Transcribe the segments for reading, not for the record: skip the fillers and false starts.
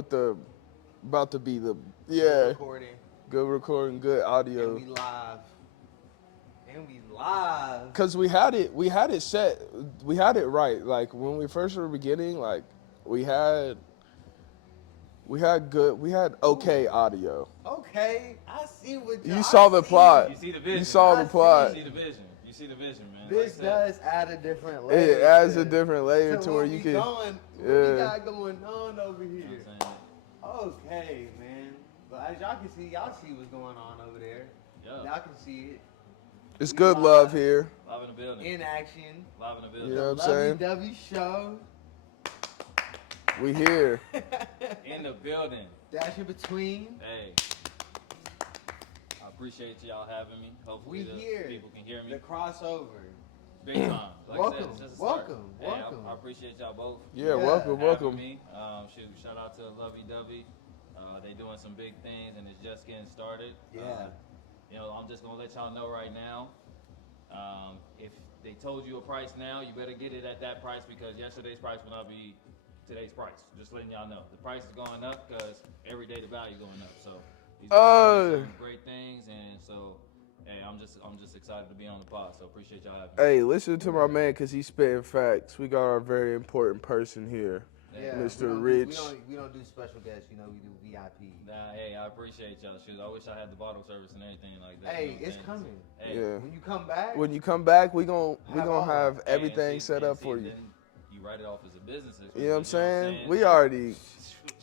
with the about to be the Recording. good recording, good audio. And we live. Cause we had it set, we had it right. Like when we first were beginning, like we had okay audio. Okay, I see what You saw the plot. You see the vision. You saw the plot. You see the vision, man. This does add a different layer. It adds a different layer to where you can. What we got going on over here? You know what I'm saying? Okay, man. But as y'all can see, y'all see what's going on over there. Yeah. Y'all can see it. It's good love here. Live in the building. In action. Live in the building. You know what I'm saying? LoveyDovey show. We here. In the building. Dash in between. Hey. I appreciate y'all having me. Hopefully We here. people can hear me. The crossover. Big time. Like Welcome. I said, it's just a start. Welcome. I appreciate y'all both. Yeah, Yeah. welcome. Me. Shout out to LoveyDovey. They doing some big things and it's just getting started. Yeah. I'm just gonna let y'all know right now. If they told you a price now, you better get it at that price because yesterday's price will not be today's price. Just letting y'all know. The price is going up because every day the value going up. So he's doing some great things, and so hey, I'm just excited to be on the pod. So appreciate y'all having me. Hey, listen to my man because he's spitting facts. We got our very important person here. Yeah, Mr. Rich. We don't do special guests, we do VIP. Nah, hey, I appreciate y'all. Shoot, I wish I had the bottle service and everything like that. Hey, it's coming. Hey. Yeah. When you come back, we gonna have everything set up for you. Then you write it off as a business. You know what I'm saying? We already.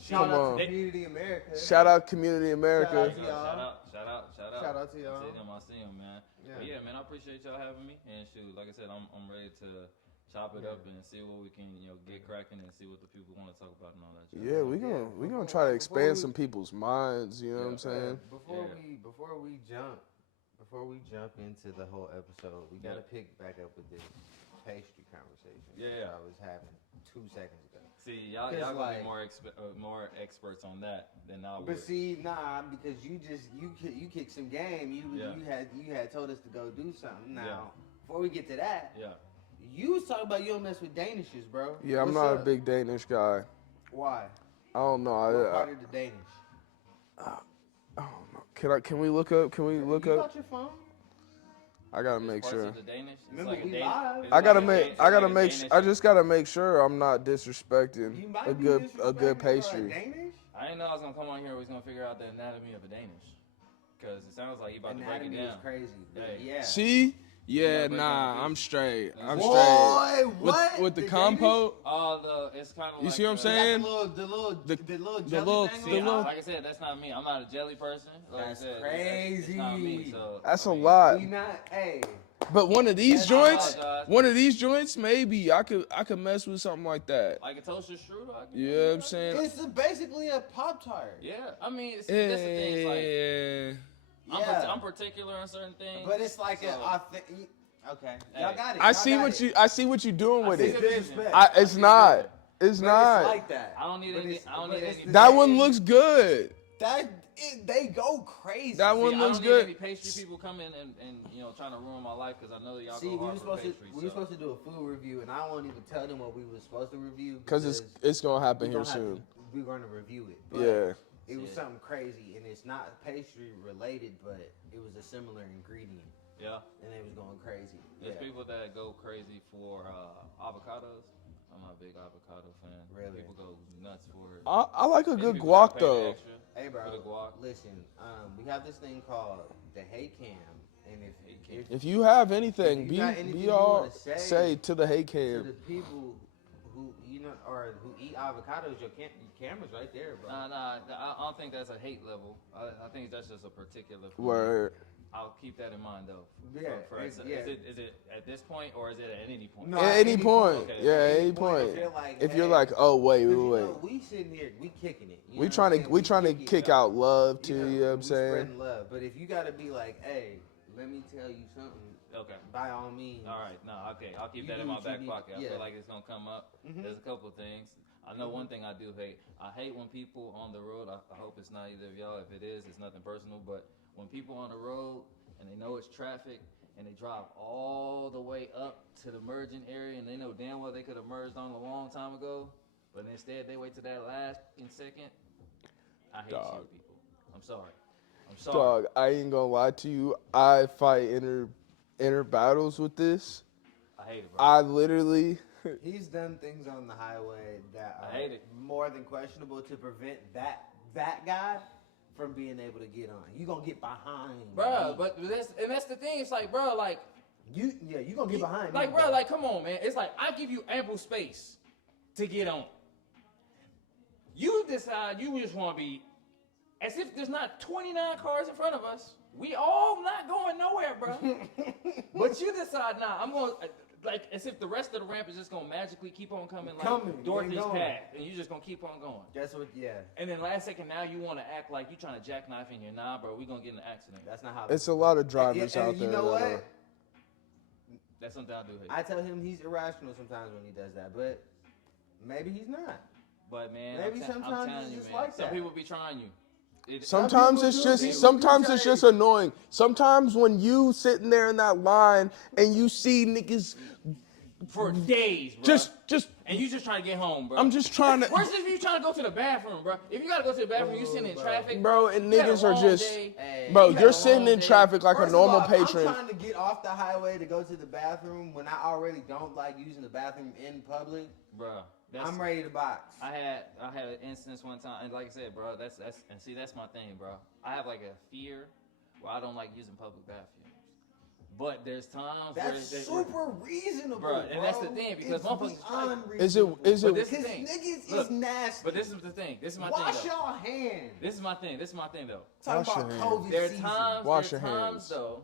Shout Come out on. to Community America. Shout out Community America. Shout out to y'all. Shout out. Shout out to y'all. I see him, man. Yeah. But yeah, man, I appreciate y'all having me. And shoot, like I said, I'm ready to chop it up and see what we can, get cracking and see what the people want to talk about and all that. Yeah, we gonna try to expand some people's minds. You know what I'm saying? Before we jump into the whole episode, we gotta pick back up with this pastry conversation. Yeah. that I was having 2 seconds ago. See, y'all gonna be more experts on that than I would. But see, because you kicked some game. You had told us to go do something. Now, before we get to that, you was talking about you don't mess with Danishes, bro. Yeah, I'm not a big Danish guy. Why? I don't know. What part of the Danish? I don't know. Can we look up? You got your phone? I gotta make sure. The Danish? Remember, we live. I just gotta make sure I'm not disrespecting You might a be good disrespecting pastry. Danish? I didn't know I was gonna come on here. We was gonna figure out the anatomy of a Danish, because it sounds like he about to break it Anatomy down. is crazy. Hey. Yeah. See? Yeah, break nah, down I'm straight. I'm Boy, straight. what? With the The compote? It's kind of. You like see what I'm Got saying? the little little- jelly the thing on little- top? Like I said, that's not me. I'm not a jelly person. Like That's I said, crazy. It's not me. So That's a lot. We not, hey. But one of these That's joints, maybe I could mess with something like that. Like a toaster strudel. You know what I'm saying? It's basically a Pop-Tart. Yeah, I mean, that's the thing. It's like Yeah. I'm particular on certain things. But it's like so, okay. Hey. Y'all got it. I see what you're doing with It's it. disrespect. It's not. It's But not. It's like that. I don't need But any. it's- I don't but need it's any. the That same. one looks good. They go crazy. That See, one I looks don't good. need any pastry people come in and trying to ruin my life because I know that y'all See, go we hard were for supposed pastry. to supposed to do a food review, and I won't even tell them what we were supposed to review Because it's gonna happen here soon. We're going to review it. But Yeah. It was something crazy, and it's not pastry related, but it was a similar ingredient, Yeah. and it was going crazy. There's Yeah. people that go crazy for avocados. I'm not a big avocado fan. Really? People go nuts for it. I like a There's good people that guac pay though. extra Hey, bro, for the guac. listen, we have this thing called the Hey Cam, and If you have anything, If you got anything be you all wanna say say to the hey to cam. the people who or who eat avocados, your camera's right there, bro. Nah, I don't think that's a hate level. I think that's just a particular. Word. I'll keep that in mind though. Yeah, Is it at this point or is it at any point? No, At any point. Okay. Yeah, at any If point. you're like, If hey, you're like, oh wait, 'cause, wait. we sitting here, we kicking it. You We know trying what to I'm we saying? trying to kick it kick up. out love too, you know what I'm we saying? spreading love. But if you gotta be like, hey, let me tell you something. Okay. By all means. All right. No. Okay. I'll keep You that do in my what you back need. pocket. I Yeah. feel like it's gonna come up. Mhm. There's a couple of things. I know one thing I do hate. I hate when people on the road. I hope it's not either of y'all. If it is, it's nothing personal. But when people on the road and they know it's traffic and they drive all the way up to the merging area and they know damn well they could have merged on a long time ago, but instead they wait to that last second I hate Dog. cheating people. I'm sorry. Sorry. Dog, I ain't gonna lie to you. I fight inner battles with this. I hate it, bro. I literally. He's done things on the highway that I hate it. more than questionable to prevent that guy from being able to get on. You gonna get behind, Bro, but that's the thing. It's like, bro, like you gonna get behind. like, me, bro, like, come on, man. It's like I give you ample space to get on. You decide you just want to be, as if there's not 29 cars in front of us. We all not going nowhere, bro. But you decide, nah, I'm going, like, as if the rest of the ramp is just going to magically keep on coming like Dorothy's path. And you're just going to keep on going. That's what, yeah. And then last second, now you want to act like you're trying to jackknife in here. Nah, bro, we going to get in an accident. That's not how It's a lot of drivers and out you there. know what? That's something I do hate. I tell him he's irrational sometimes when he does that, but maybe he's not. But, man, Maybe I'm sometimes telling it's you, just man. like Some that. people be trying you. Sometimes it's just annoying. Sometimes when you sitting there in that line and you see niggas For days, bro. just and you just trying to get home, bro. I'm just trying to. Worse if you trying to go to the bathroom, bro. If you gotta go to the bathroom, you sitting in traffic, Bro, and you had a niggas are long just, day. bro, You had you're a sitting long in day. traffic like First a normal of all, patron. I'm trying to get off the highway to go to the bathroom when I already don't like using the bathroom in public. Bro. I'm ready to box. I had an instance one time, and like I said, bro, that's my thing, bro. I have like a fear where I don't like using public bathrooms. But there's times that's where super reasonable, bro. And that's the thing because motherfuckers. Is it? But this Because the thing. niggas Look, is nasty. But this is the thing. This is my Wash thing. Though. your hands. This is my thing though. Talking Wash about your COVID hands. There are season. times, Wash there are your times hands. though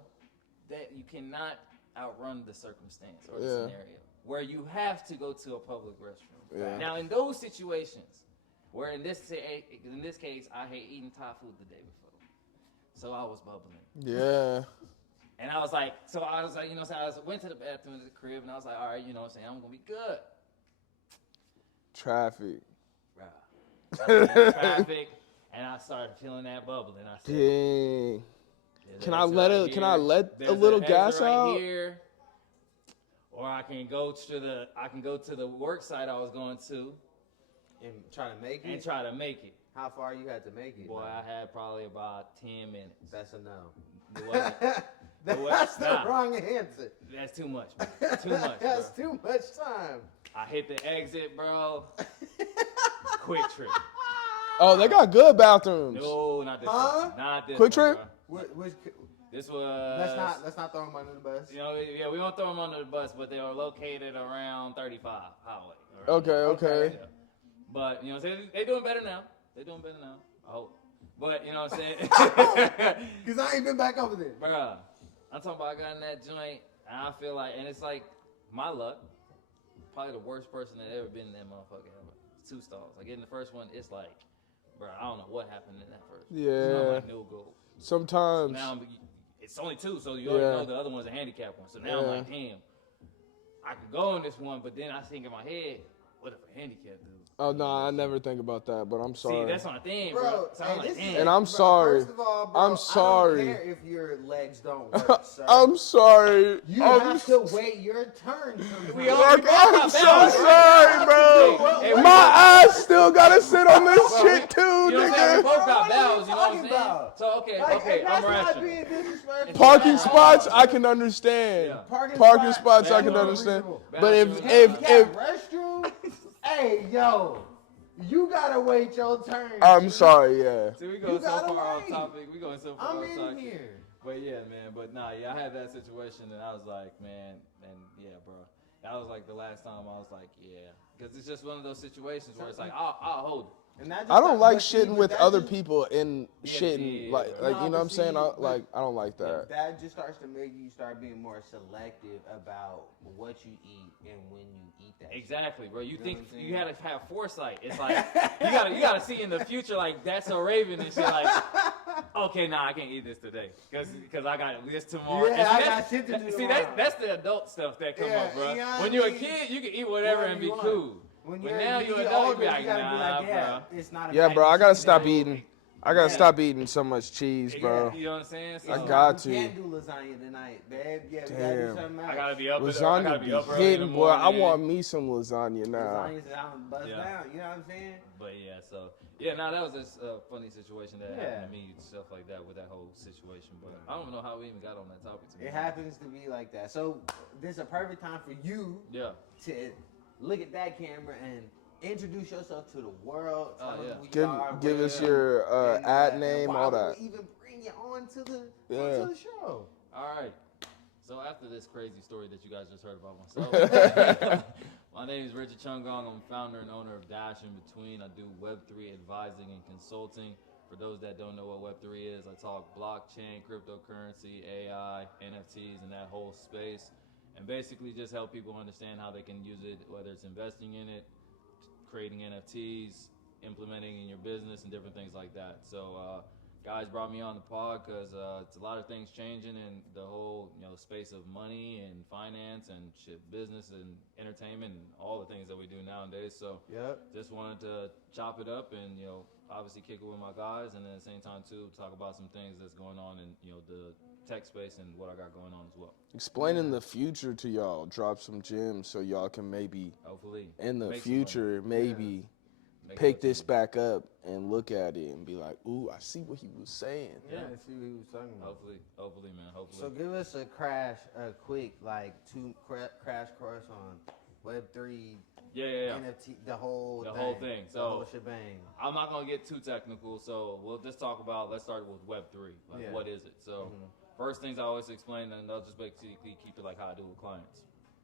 that you cannot outrun the circumstance or the Yeah. scenario where you have to go to a public restroom. Yeah. Now, in those situations, where in this case, I hate eating Thai food the day before, so I was bubbling. Yeah. And I was like, you know what I'm saying? I went to the bathroom at the crib, and I was like, all right, you know what I'm saying? I'm gonna be good. Traffic. Traffic, and I started feeling that bubble, and I said, Dang. "There's Can an I exit let right a can I here. let There's a little an gas exit right out? here, or I can go to the work site I was going to And try to make it. and try to make it. How far you had to make it? Boy, man? I had probably about 10 minutes. That's a no. It wasn't- That's the Nah. wrong answer. That's too much, bro. Too much, That's bro. too much time. I hit the exit, bro. Quick Trip. Oh, they got good bathrooms. No, not this Huh? one. Not this Quick one, Trip? bro. Which, This was... let's not throw him under the bus. You know, yeah, we won't throw them under the bus, but they were located around 35 highway. Okay. Yeah. But, you know what I'm saying? They doing better now. They doing better now. I hope. But, you know what I'm saying? Because I ain't been back over there. Bruh, I'm talking about I got in that joint, and I feel like, and it's like, my luck, probably the worst person that ever been in that motherfucker ever. 2 stalls. Like, in the first one, it's like, bruh, I don't know what happened in that first one. Yeah. It's not like no goal. Sometimes. Now, it's only 2, so you already Yeah. know the other one's a handicap one. So now I'm like, damn, I could go on this one, but then I think in my head, what if a handicap dude? Oh no, I never think about that, but I'm sorry. See, that's my thing, Bro, bro. So I'm hey, like, this is- damn. And I'm bro, sorry. First of all, bro, I'm sorry. I don't care if your legs don't work, sir. I'm sorry. You I'm have to wait your turn. We all- Like, I'm so sorry, bro. Hey, we My both- ass still gotta sit on this Well, shit too, You know what I'm saying? We nigga. both got What are you bells, you know what I'm talking saying? about? So, okay, Like, okay, and I'm that's not rational. being disrespectful. Parking spots, I can understand. Yeah. Parking spots, I can Bathroom, understand. reasonable. But if Handicap restroom, hey, yo, you gotta wait your turn. I'm G. sorry, yeah. See, we You going so gotta far off wait. topic. We going so far I'm off in topic. here. But yeah, man. But nah, yeah, I had that situation, and I was like, man, and yeah, bro. That was like the last time I was like, yeah, because it's just one of those situations where it's like, I'll hold it. And that just I don't like but see, shitting but with that other just- people and Yeah, shitting yeah, like yeah. you know what I'm but saying? see, I don't like that. That just starts to make you start being more selective about what you eat and when you eat that. shit. Exactly, bro. You You know think what I'm saying? you gotta have foresight. It's like you gotta see in the future, like that's so Raven and shit. Like, okay, nah, I can't eat this today because I got this tomorrow. Yeah, And see, I that's- got shit to do See, tomorrow. that's the adult stuff that come Yeah, up, bro. you know what When I you're a mean? kid, you can eat whatever Whatever and be you want. cool. When But you're now you're get adult, older, you be like, you gotta be nah, like, yeah, bro. it's not a Yeah, bag bro, of I gotta cheese stop today. eating. I gotta Yeah. stop eating so much cheese, bro. You know what I'm saying? So, I So got we to. can't do lasagna tonight, babe. Yeah, we gotta do Damn. something else. I gotta be up. I Lasagna gotta be be up early in the hitting, boy. I morning. want me some lasagna now. Lasagna's out and bust Yeah. down. You know what I'm saying? But yeah, so Yeah, now that was this funny situation that happened to me, stuff like that with that whole situation. But I don't know how we even got on that topic. It happens to be like that. So this is a perfect time for you to look at that camera and introduce yourself to the world. Tell them who you are, give us your ad name, all that. Even bring it on to the show. All right. So after this crazy story that you guys just heard about myself, my name is Richard Chungong. I'm founder and owner of Dash In Between. I do Web3 advising and consulting. For those that don't know what Web3 is, I talk blockchain, cryptocurrency, AI, NFTs, and that whole space. And basically just help people understand how they can use it, whether it's investing in it, creating NFTs, implementing in your business, and different things like that. So guys brought me on the pod because it's a lot of things changing in the whole space of money and finance and business and entertainment and all the things that we do nowadays. So just wanted to chop it up and obviously kick it with my guys, and then at the same time too talk about some things that's going on in the tech space and what I got going on as well. Explaining the future to y'all, drop some gems so y'all can maybe hopefully in the future maybe pick this back up and look at it and be like, ooh, I see what he was saying. Yeah, I see what he was talking about. Hopefully, man. Hopefully. So give us a quick crash course on Web3. NFT, the whole thing. So the whole shebang. I'm not gonna get too technical, so we'll just talk about. Let's start with Web3. What is it? So first things I always explain, and I'll just basically keep it like how I do with clients.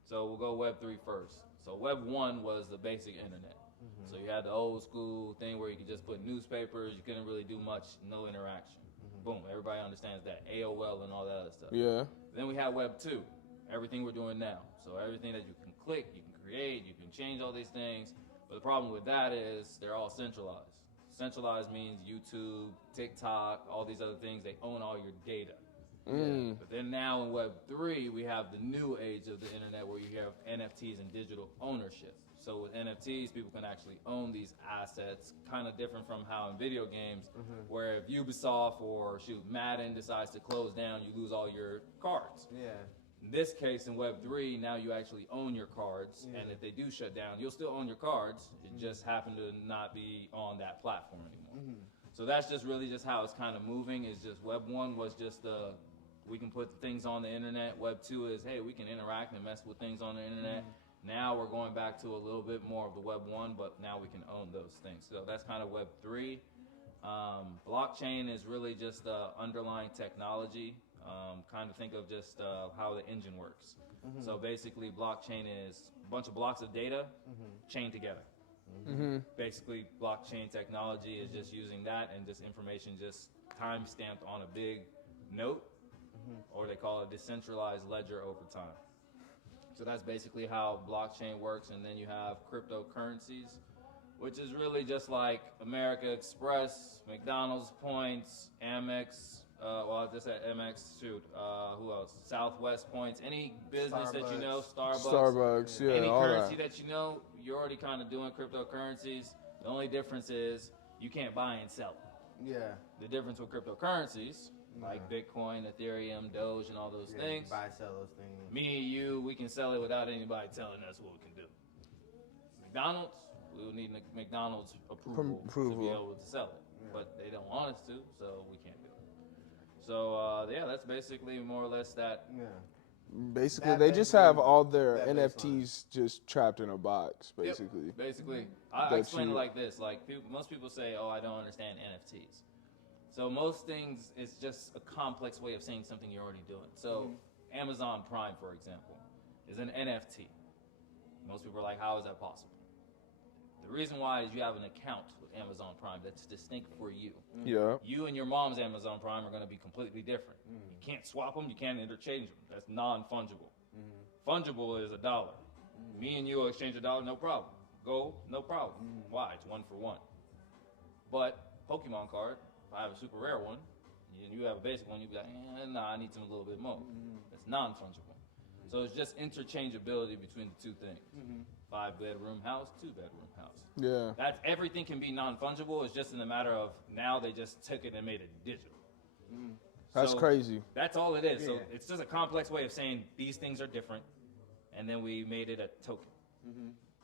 So we'll go Web3 first. So Web 1 was the basic internet. So you had the old school thing where you could just put newspapers, you couldn't really do much, no interaction. Boom, everybody understands that. AOL and all that other stuff. Yeah. Then we have Web 2, everything we're doing now. So everything that you can click, you can create, you can change all these things. But the problem with that is they're all centralized. Centralized means YouTube, TikTok, all these other things, they own all your data. But then now in Web 3, we have the new age of the internet where you have NFTs and digital ownership. So with NFTs, people can actually own these assets, kind of different from how in video games, where if Ubisoft or Madden decides to close down, you lose all your cards. In this case, in Web 3, now you actually own your cards, and if they do shut down, you'll still own your cards. It just happen to not be on that platform anymore. So that's just really just how it's kind of moving. Is just Web 1 was just we can put things on the internet. Web 2 is, hey, we can interact and mess with things on the internet. Now we're going back to a little bit more of the Web 1, but now we can own those things. So that's kind of Web 3. Blockchain is really just underlying technology. Kind of think of just how the engine works. So basically, blockchain is a bunch of blocks of data chained together. Basically, blockchain technology is just using that and just information just time-stamped on a big note, or they call it decentralized ledger over time. So that's basically how blockchain works. And then you have cryptocurrencies, which is really just like America Express, McDonald's points, Amex, I just said MX, who else? Southwest points, any business that you know, Starbucks, yeah, any all currency that you know, you're already kind of doing cryptocurrencies. The only difference is you can't buy and sell. The difference with cryptocurrencies, like Bitcoin, Ethereum, Doge, and all those things. Buy, sell those things. Me and you, we can sell it without anybody telling us what we can do. McDonald's, we will need McDonald's approval to be able to sell it. But they don't want us to, so we can't do it. So, that's basically more or less that. Basically, they just have all their NFTs just trapped in a box, basically. Yep, basically. I explain it like this. Like most people say, oh, I don't understand NFTs. So most things, it's just a complex way of saying something you're already doing. So Amazon Prime, for example, is an NFT. Most people are like, how is that possible? The reason why is you have an account with Amazon Prime that's distinct for you. You and your mom's Amazon Prime are going to be completely different. You can't swap them. You can't interchange them. That's non-fungible. Fungible is $1. Me and you will exchange $1, no problem. Gold, no problem. Why? It's 1 for 1. But Pokemon card, if I have a super rare one, and you have a basic one, you'd be like, I need some a little bit more. It's non-fungible. So it's just interchangeability between the two things. 5-bedroom house, 2-bedroom house. That's everything can be non-fungible. It's just in the matter of now they just took it and made it digital. That's crazy. That's all it is. So it's just a complex way of saying these things are different, and then we made it a token.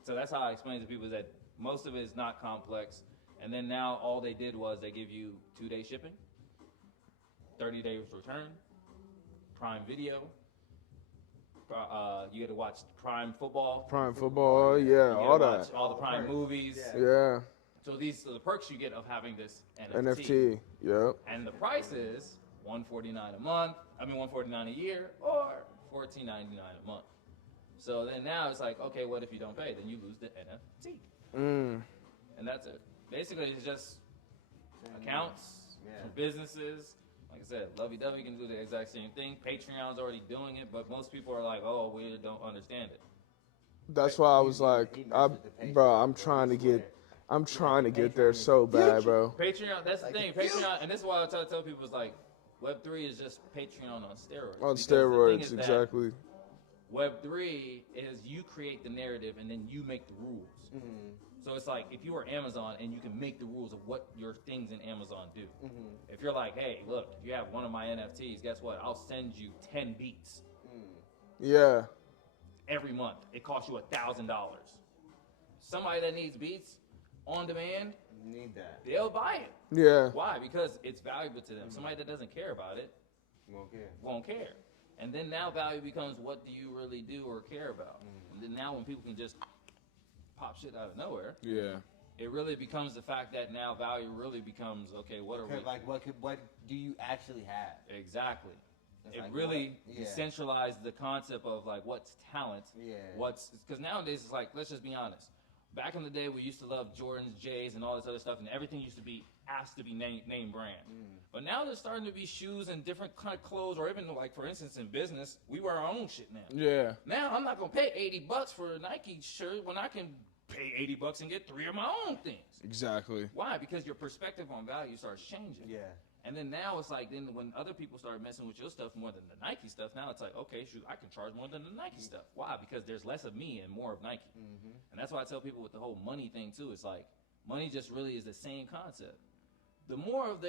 So that's how I explain to people that most of it is not complex. And then now all they did was they give you 2-day shipping, 30 days return, Prime Video. You get to watch Prime Football. Prime Football, yeah, all that. All the Prime movies. Yeah. So these are the perks you get of having this NFT. NFT, yep. And the price is $149 a month. $149 a year, or $14.99 a month. So then now it's like, okay, what if you don't pay? Then you lose the NFT. And that's it. Basically, it's just accounts for businesses. Like I said, LoveyDovey can do the exact same thing. Patreon's already doing it, but most people are like, oh, we don't understand it. That's why I was like, I'm trying to get there so bad, bro. Patreon, that's the thing. Patreon, and this is why I tell people, it's like, Web3 is just Patreon on steroids. On steroids, exactly. Web3 is you create the narrative and then you make the rules. So it's like if you were Amazon and you can make the rules of what your things in Amazon do. If you're like, hey, look, if you have one of my NFTs, guess what? I'll send you 10 beats. Yeah. Every month. It costs you $1,000. Somebody that needs beats on demand, need that. They'll buy it. Yeah. Why? Because it's valuable to them. Somebody that doesn't care about it won't care. And then now value becomes, what do you really do or care about? And then now when people can just pop shit out of nowhere, it really becomes the fact that now value really becomes, okay, what are we? Like, what do you actually have? Exactly. It's it like really decentralized the concept of like what's talent. Because nowadays it's like, let's just be honest. Back in the day, we used to love Jordans, J's, and all this other stuff, and everything used to be asked to be name brand. But now there's starting to be shoes and different kind of clothes, or even like, for instance, in business, we wear our own shit now. Yeah. Now I'm not gonna pay $80 for a Nike shirt when I can pay $80 and get 3 of my own things. Exactly. Why? Because your perspective on value starts changing. Yeah. And then now it's like, then when other people start messing with your stuff more than the Nike stuff, now it's like, okay, shoot, I can charge more than the Nike stuff. Why? Because there's less of me and more of Nike. And that's why I tell people with the whole money thing too, it's like, money just really is the same concept. The more of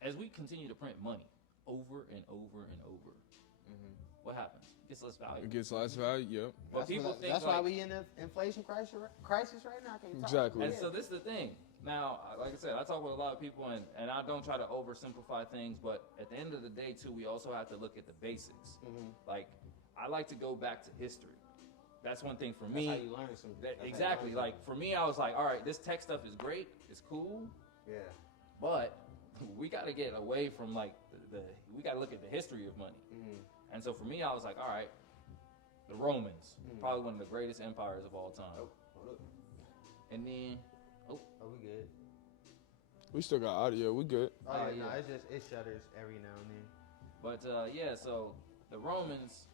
as we continue to print money over and over and over, what happens? It gets less value. It gets less value, yep. But people think that's why we in the inflation crisis right now. Exactly. And so this is the thing. Now, like I said, I talk with a lot of people, and I don't try to oversimplify things, but at the end of the day, too, we also have to look at the basics. Like, I like to go back to history. That's one thing for me. That's how you learn something. Exactly. Like, for me, I was like, all right, this tech stuff is great. It's cool. Yeah. But we got to get away from, like, we got to look at the history of money. And so for me, I was like, all right, the Romans, probably one of the greatest empires of all time. And then... Oh, we good? We still got audio. We good. Oh, yeah, no, it shutters every now and then. But yeah, so the Romans,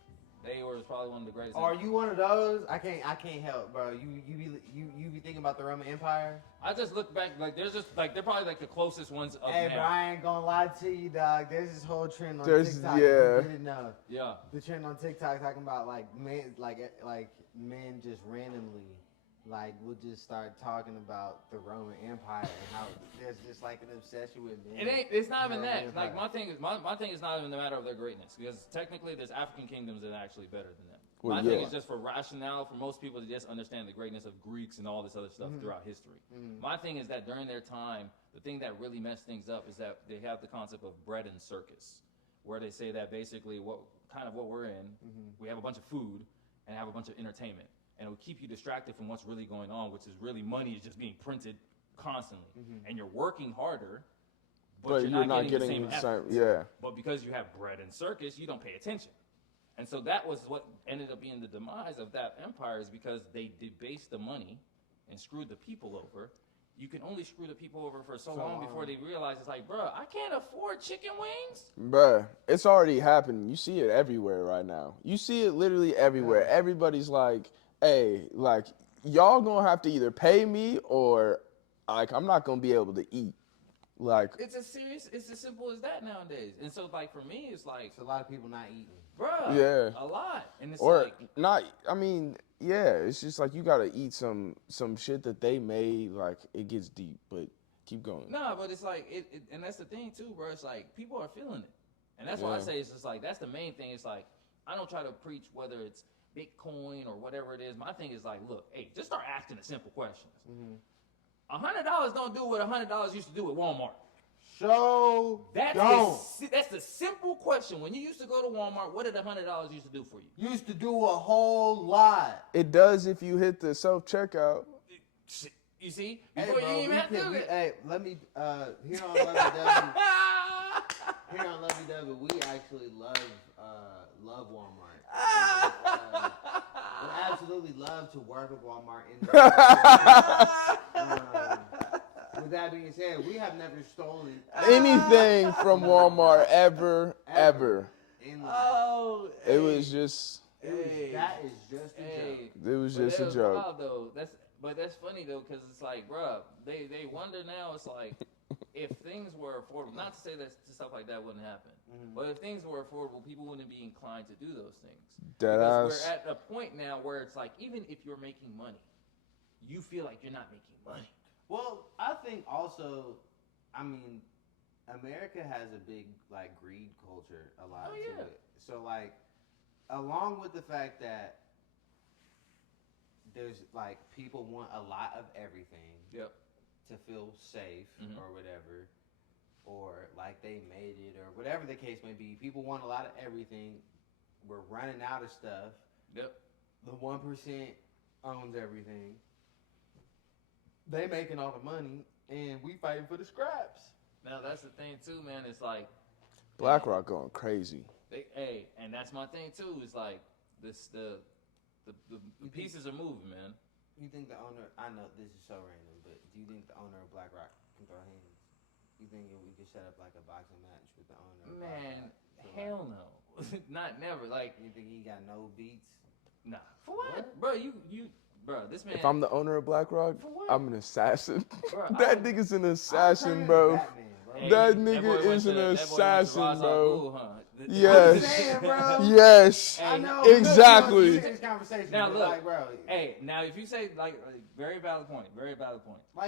they were probably one of the greatest. Are you one of those? I can't help, bro. You be thinking about the Roman Empire? I just look back, like they're probably like the closest ones of Hey, now. bro, I ain't gonna lie to you, dog. There's this whole trend on There's- TikTok. yeah. You didn't know. Yeah. The trend on TikTok talking about like men, like men just randomly. Like, we'll just start talking about the Roman Empire and how there's just like an obsession with men. It's not even Roman that. Empire. Like my thing is not even the matter of their greatness, because technically there's African kingdoms that are actually better than them. Well, My yeah. thing is just for rationale for most people to just understand the greatness of Greeks and all this other stuff throughout history. My thing is that during their time, the thing that really messed things up is that they have the concept of bread and circus, where they say that basically what we're in, we have a bunch of food and have a bunch of entertainment. And it will keep you distracted from what's really going on, which is really money is just being printed constantly. And you're working harder, but you're not getting the same effort. Yeah. But because you have bread and circus, you don't pay attention. And so that was what ended up being the demise of that empire, is because they debased the money and screwed the people over. You can only screw the people over for so long before they realize it's like, bruh, I can't afford chicken wings. Bruh, it's already happening. You see it everywhere right now. You see it literally everywhere. Everybody's like, hey, like, y'all gonna have to either pay me or, like, I'm not gonna be able to eat. Like, it's as simple as that nowadays. And so, like, for me, it's like, It's a lot of people not eating. bruh, Yeah. a lot. And it's or like, not, I mean, yeah, it's just like you gotta eat some shit that they made, like, it gets deep, but keep going. nah, but it's like, and that's the thing too, bro. It's like, people are feeling it. And that's why I say it's just like, that's the main thing. It's like, I don't try to preach whether it's Bitcoin or whatever it is. My thing is like, look, hey, just start asking the simple questions. $100 don't do what $100 used to do at Walmart. That's the simple question. When you used to go to Walmart, what did $100 used to do for you? Used to do a whole lot. It does if you hit the self-checkout. You see? Hey, Before bro, you even have to do it. Hey, let me, here on LoveyDovey, we actually love Walmart. We absolutely love to work with Walmart. With that being said, we have never stolen anything from Walmart ever. Oh, it was just. That is just a joke. It was just a joke. Wild, though. That's funny though, because it's like, bruh, they wonder now. It's like, if things were affordable, not to say that stuff like that wouldn't happen, but if things were affordable, people wouldn't be inclined to do those things. Because we're at a point now where it's like, even if you're making money, you feel like you're not making money. Well, I think also, America has a big greed culture to it. So along with the fact that there's people want a lot of everything. Yep. To feel safe or whatever, or they made it or whatever the case may be. People want a lot of everything. We're running out of stuff. Yep. The 1% owns everything. They making all the money, and we fighting for the scraps. Now that's the thing too, man. It's like BlackRock going crazy. And that's my thing too. Is like this the pieces are moving, man. You think the owner? I know this is so random, but do you think the owner of BlackRock can throw hands? You think we could set up a boxing match with the owner? Man, hell no, not never. You think he got no beats? Nah, for what? Bro? Bro, this man. If I'm the owner of BlackRock, I'm an assassin. Bro, that nigga's an assassin, bro. That nigga is an assassin, bro. Yes. Saying, bro. Yes. I know. Exactly. Now look, bro. Hey, now if you say very valid point.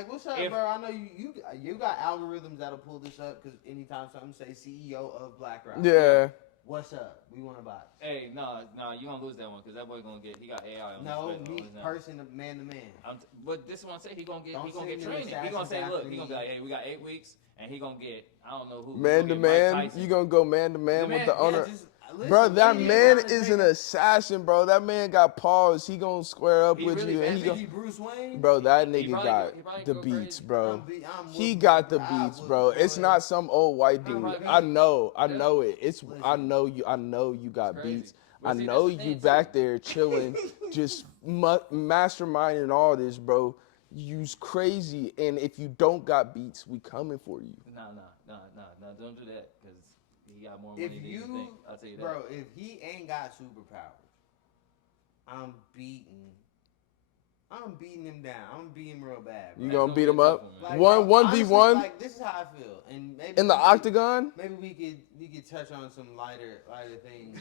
What's up, bro? I know you got algorithms that'll pull this up because anytime something say CEO of BlackRock. Yeah. What's up? We want to buy. Hey, no, you gonna lose that one because that boy he got AI on his me, person, man to man. But this is what I'm saying. He gonna get training. He gonna say, look, he gonna be like, hey, we got 8 weeks, and he gonna get, I don't know who. Man to man, you gonna go man to man with the owner. Bro, that man is an assassin, bro. That man got paws. He gonna square up with you. And he Bruce Wayne? Bro, that nigga got the beats, bro. He got the beats, bro. It's not some old white dude. I know it. I know you got beats. I know you back there chilling, just masterminding all this, bro. You's crazy, and if you don't got beats, we coming for you. Nah, don't do that, because he got more money than you think. I'll tell you that. Bro, if he ain't got superpowers, I'm beating him down. I'm beating him real bad, bro. You gonna beat him up? 1v1? This is how I feel. And maybe in the octagon? Maybe we could touch on some lighter things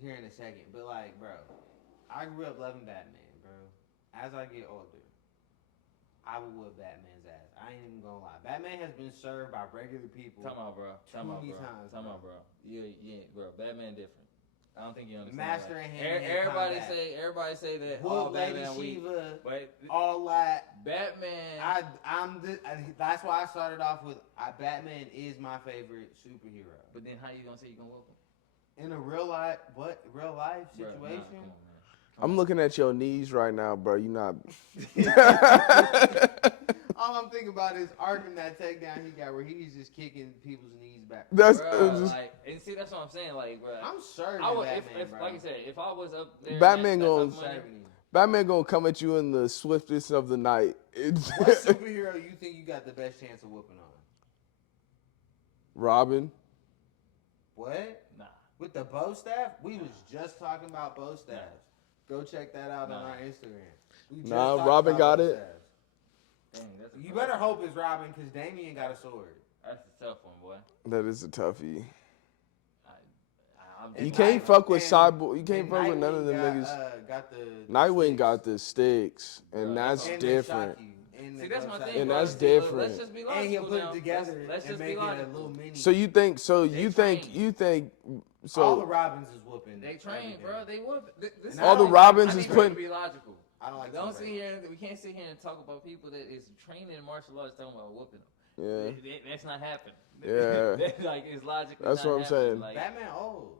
here in a second. But bro, I grew up loving Batman, bro. As I get older, I will whip Batman's ass. I ain't even gonna lie. Batman has been served by regular people. Time out, bro. Yeah, bro. Batman different. I don't think you understand. Master and hand. Everybody say that. All Batman Shiva, all that. Batman. That's why I started off with Batman is my favorite superhero. But then how you gonna say you gonna whoop him? In a real life situation. Bro, nah, come on, man. I'm looking at your knees right now, bro. You not. All I'm thinking about is arguing that takedown he got where he's just kicking people's knees back. That's and see, that's what I'm saying. Bro, I'm serving Batman, bro. Like I said, if I was up there, Batman gonna come at you in the swiftest of the night. What superhero you think you got the best chance of whooping on? Robin. What? Nah. With the bow staff? We was just talking about bow staffs. Go check that out on our Instagram. Robin got it. Dang, you better hope it's Robin because Damian got a sword. That's a tough one, boy. That is a toughie. You can't fuck with Cyborg. You can't fuck with none of them niggas. Nightwing got the sticks, and that's different. See, that's my thing. And that's different. Let's just be logical. And he'll put it together let's and just make be logical. it a little mini. So you think. All the Robins is whooping. They train, bro. They whoop. All the Robins is putting. Be logical. I don't like. Don't sit here. We can't sit here and talk about people that is training in martial arts talking about whooping them. Yeah. That's not happening. Yeah. Like it's logically. That's not what I'm happening. saying. Like, Batman old.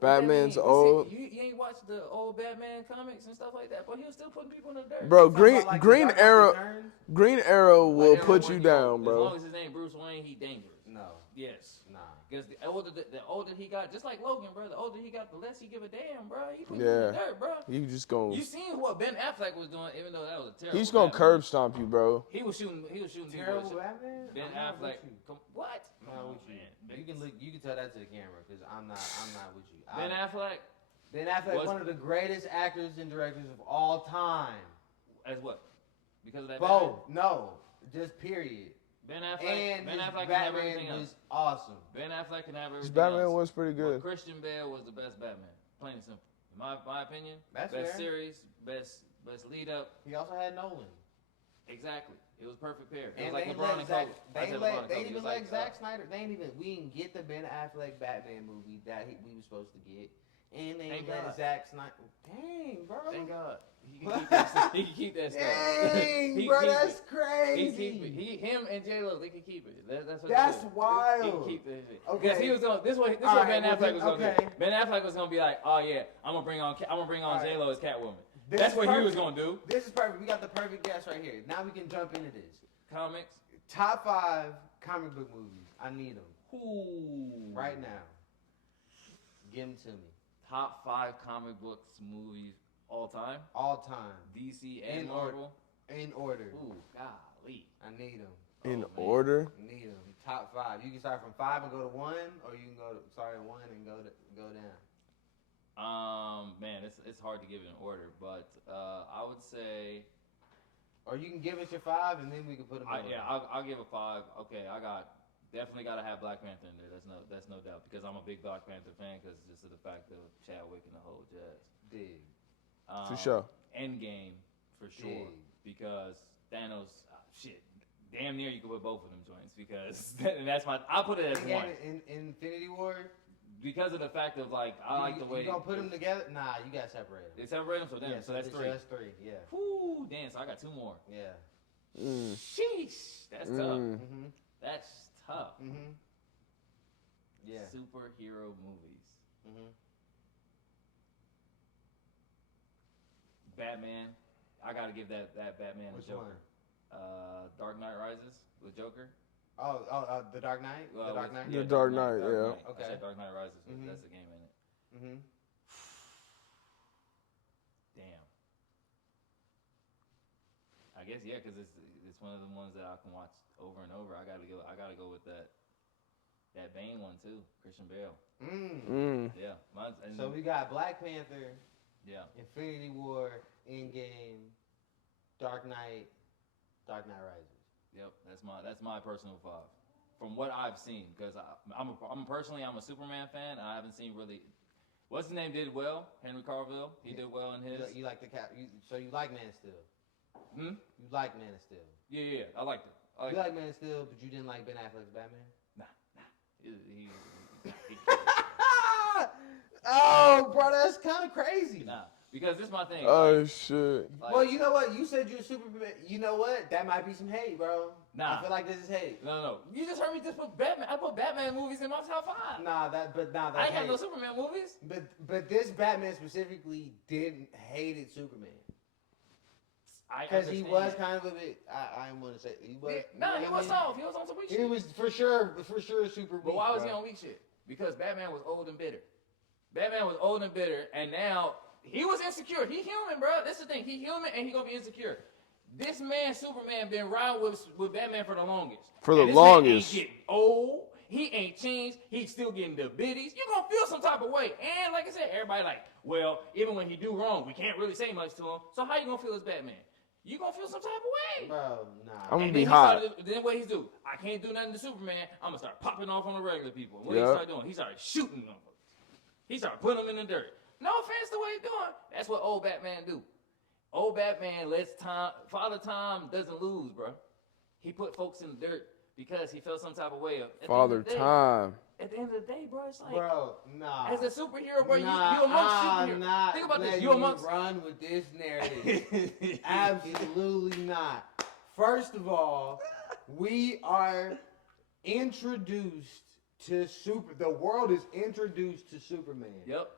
Batman's you old. You ain't watched the old Batman comics and stuff like that, but he was still putting people in the dirt. Bro, Talking about, like, the Green Dark Knight Arrow, Returns? Green Arrow will Like, put everyone you know, down, As bro. long as his name Bruce Wayne, he dangerous. No, Yes. nah. Because the older he got, just like Logan, bro, the older he got, the less he give a damn, bro. He put you in the dirt, bro. You just gonna. You seen what Ben Affleck was doing, even though that was a terrible. He's gonna Batman. curb stomp you, bro. He was shooting. Terrible people. Batman. Ben I'm not Affleck. with you. What? I'm not with you. Man. You can look. You can tell that to the camera because I'm not with you. Ben Affleck Ben Affleck, was- one of the greatest actors and directors of all time. as what? Because of that. Both. No, just period. Ben Affleck. And Ben his Affleck can have Batman everything else. was awesome. Ben Affleck can have everything His Batman else. was pretty But good. Christian Bale was the best Batman. Plain and simple. In my opinion. That's best fair. series, best lead up. He also had Nolan. Exactly. It was perfect pair. It And was like they ain't LeBron let and Zack. Kobe. They I said ain't LeBron let. and They Kobe. ain't It was even let like, Zack Snyder. They ain't even. We didn't get the Ben Affleck Batman movie that we were supposed to get. And they ain't Thank let God. Zack Snyder. Dang, bro. Thank God. He can keep that stuff. Dang, He bro, keep that's it. crazy. He keep it. Him and J Lo, they can keep it. That's what That's they do. wild. He can keep that shit. Okay. Because he was going. This what All Ben right, well Affleck then, was going to okay. do. Ben Affleck was going to be like, oh yeah, I'm gonna bring on All J Lo as Catwoman. This That's is what he was perfect. going to do. This is perfect. We got the perfect guest right here. Now we can jump into this. Comics. Top 5 comic book movies. I need them Ooh. right now. Give them to me. Top 5 comic books movies all time. All time. DC and In Marvel. In order. Ooh, golly. I need them. In man. order. Need them. Top 5. You can start from 5 and go to 1, or you can start at 1 and go down. Man, it's hard to give it an order, but I would say. Or you can give us your 5 and then we can put them. I'll give a 5. Okay, definitely got to have Black Panther in there. That's no doubt because I'm a big Black Panther fan because just of the fact of Chadwick and the whole jazz. Dig. For sure. Endgame for sure because Thanos, shit, damn near you could put both of them joints because that's I'll put it as one In Infinity War. because of the fact of like I like the way you gonna put them together. Nah, you gotta separate them. they separate them. So damn, so that's 3. That's 3. Yeah. Whoo, damn. So I got 2 more. Yeah. Sheesh, that's tough. Mhm. That's tough. Mhm. Yeah. Superhero movies. Mhm. Batman. I gotta give that Batman Which the Joker. Dark Knight Rises with Joker. The Dark Knight. Well, The Dark Knight. The Dark Knight, yeah. I Okay. said Dark Knight Rises. Mhm. That's the game in it. Mhm. Damn. I guess yeah, because it's one of the ones that I can watch over and over. I gotta go with that Bane one too, Christian Bale. Yeah, So we got Black Panther, yeah. Infinity War, Endgame, Dark Knight Rises. Yep, that's my personal 5. From what I've seen, because I'm personally a Superman fan, and I haven't seen really. What's his name did well? Henry Cavill. He did well in his. You like the cap? So you like Man of Steel? Hmm? You like Man of Steel? Yeah. I liked it. You like Man of Steel, but you didn't like Ben Affleck's Batman? Nah. He Oh, bro, that's kind of crazy. nah. Because this is my thing. Oh shit. Well, you know what? You said you're super. You know what? That might be some hate, bro. Nah. I feel like this is hate. No. You just heard me just put Batman. I put Batman movies in my top 5. That's I ain't have hate. no Superman movies. But this Batman specifically didn't hated Superman I because he understand was that. kind of a bit. I didn't want to say he was. No, he you know what was I mean? soft. He was on some weak shit. He was for sure super weak. But why was he bro. on weak shit? Because Batman was old and bitter. Batman was old and bitter, and now he was insecure. He human, bro. That's the thing. He human, and he gonna be insecure. This man, Superman, been riding with Batman for the longest. For the And this longest. Man ain't getting old. He ain't changed. He's still getting the biddies. You gonna feel some type of way. And like I said, everybody like, well, even when he do wrong, we can't really say much to him. So how you gonna feel as Batman? You gonna feel some type of way. Bro, nah. I'm gonna And be then hot. Then what he's do? I can't do nothing to Superman. I'm gonna start popping off on the regular people. What Yeah. he start doing? He started shooting them. He started putting them in the dirt. No offense to what he's doing. That's what old Batman do. Old Batman lets time. Father Time doesn't lose, bro. He put folks in the dirt because he felt some type of way. Father Time. At the end of the day, bro, it's like, Bro, nah. as a superhero, bro, you Nah, amongst I'm superheroes. not Think about this. letting You amongst. you run with this narrative. Absolutely not. First of all, we are introduced to the world is introduced to Superman. Yep.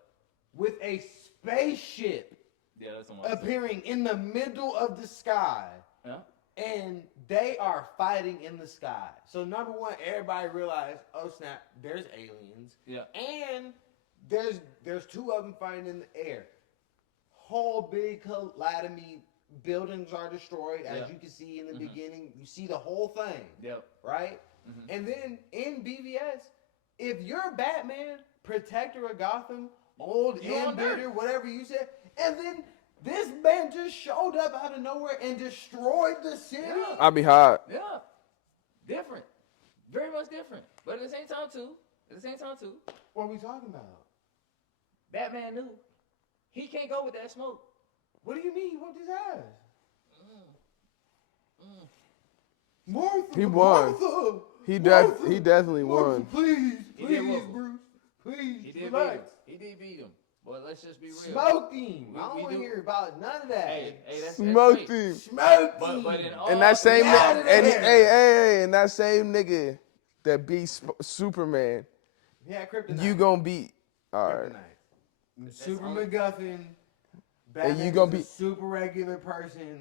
With a spaceship Yeah, that's what I'm appearing in the middle of the sky. Yeah. And they are fighting in the sky. So number one, everybody realized, oh snap, there's aliens. Yeah. And there's two of them fighting in the air. Whole big calamity, buildings are destroyed, as you can see in the beginning. You see the whole thing. Yep. Right? Mm-hmm. And then in BVS, if you're Batman, protector of Gotham, old and bitter, whatever you said, and then this man just showed up out of nowhere and destroyed the city. Yeah. I'll be hot. Yeah. Different. Very much different. But at the same time, too. What are we talking about? Batman knew. He can't go with that smoke. What do you mean he whooped his ass? Martha, He won. Martha, He Martha, definitely Martha, won. Please, He did please, whoop. Bruce. Please, He did relax. beat him. He did beat him. But let's just be real. Smoked him. We I don't want to do- hear about none of that. Hey, that's Smoked great. him. Smoked But him. in all, And that same Get out of nigga, and there. and that same nigga that beat Superman, He had kryptonite. you gonna beat. All right. Kryptonite. Super MacGuffin. And Batman you gonna was a be- super regular person,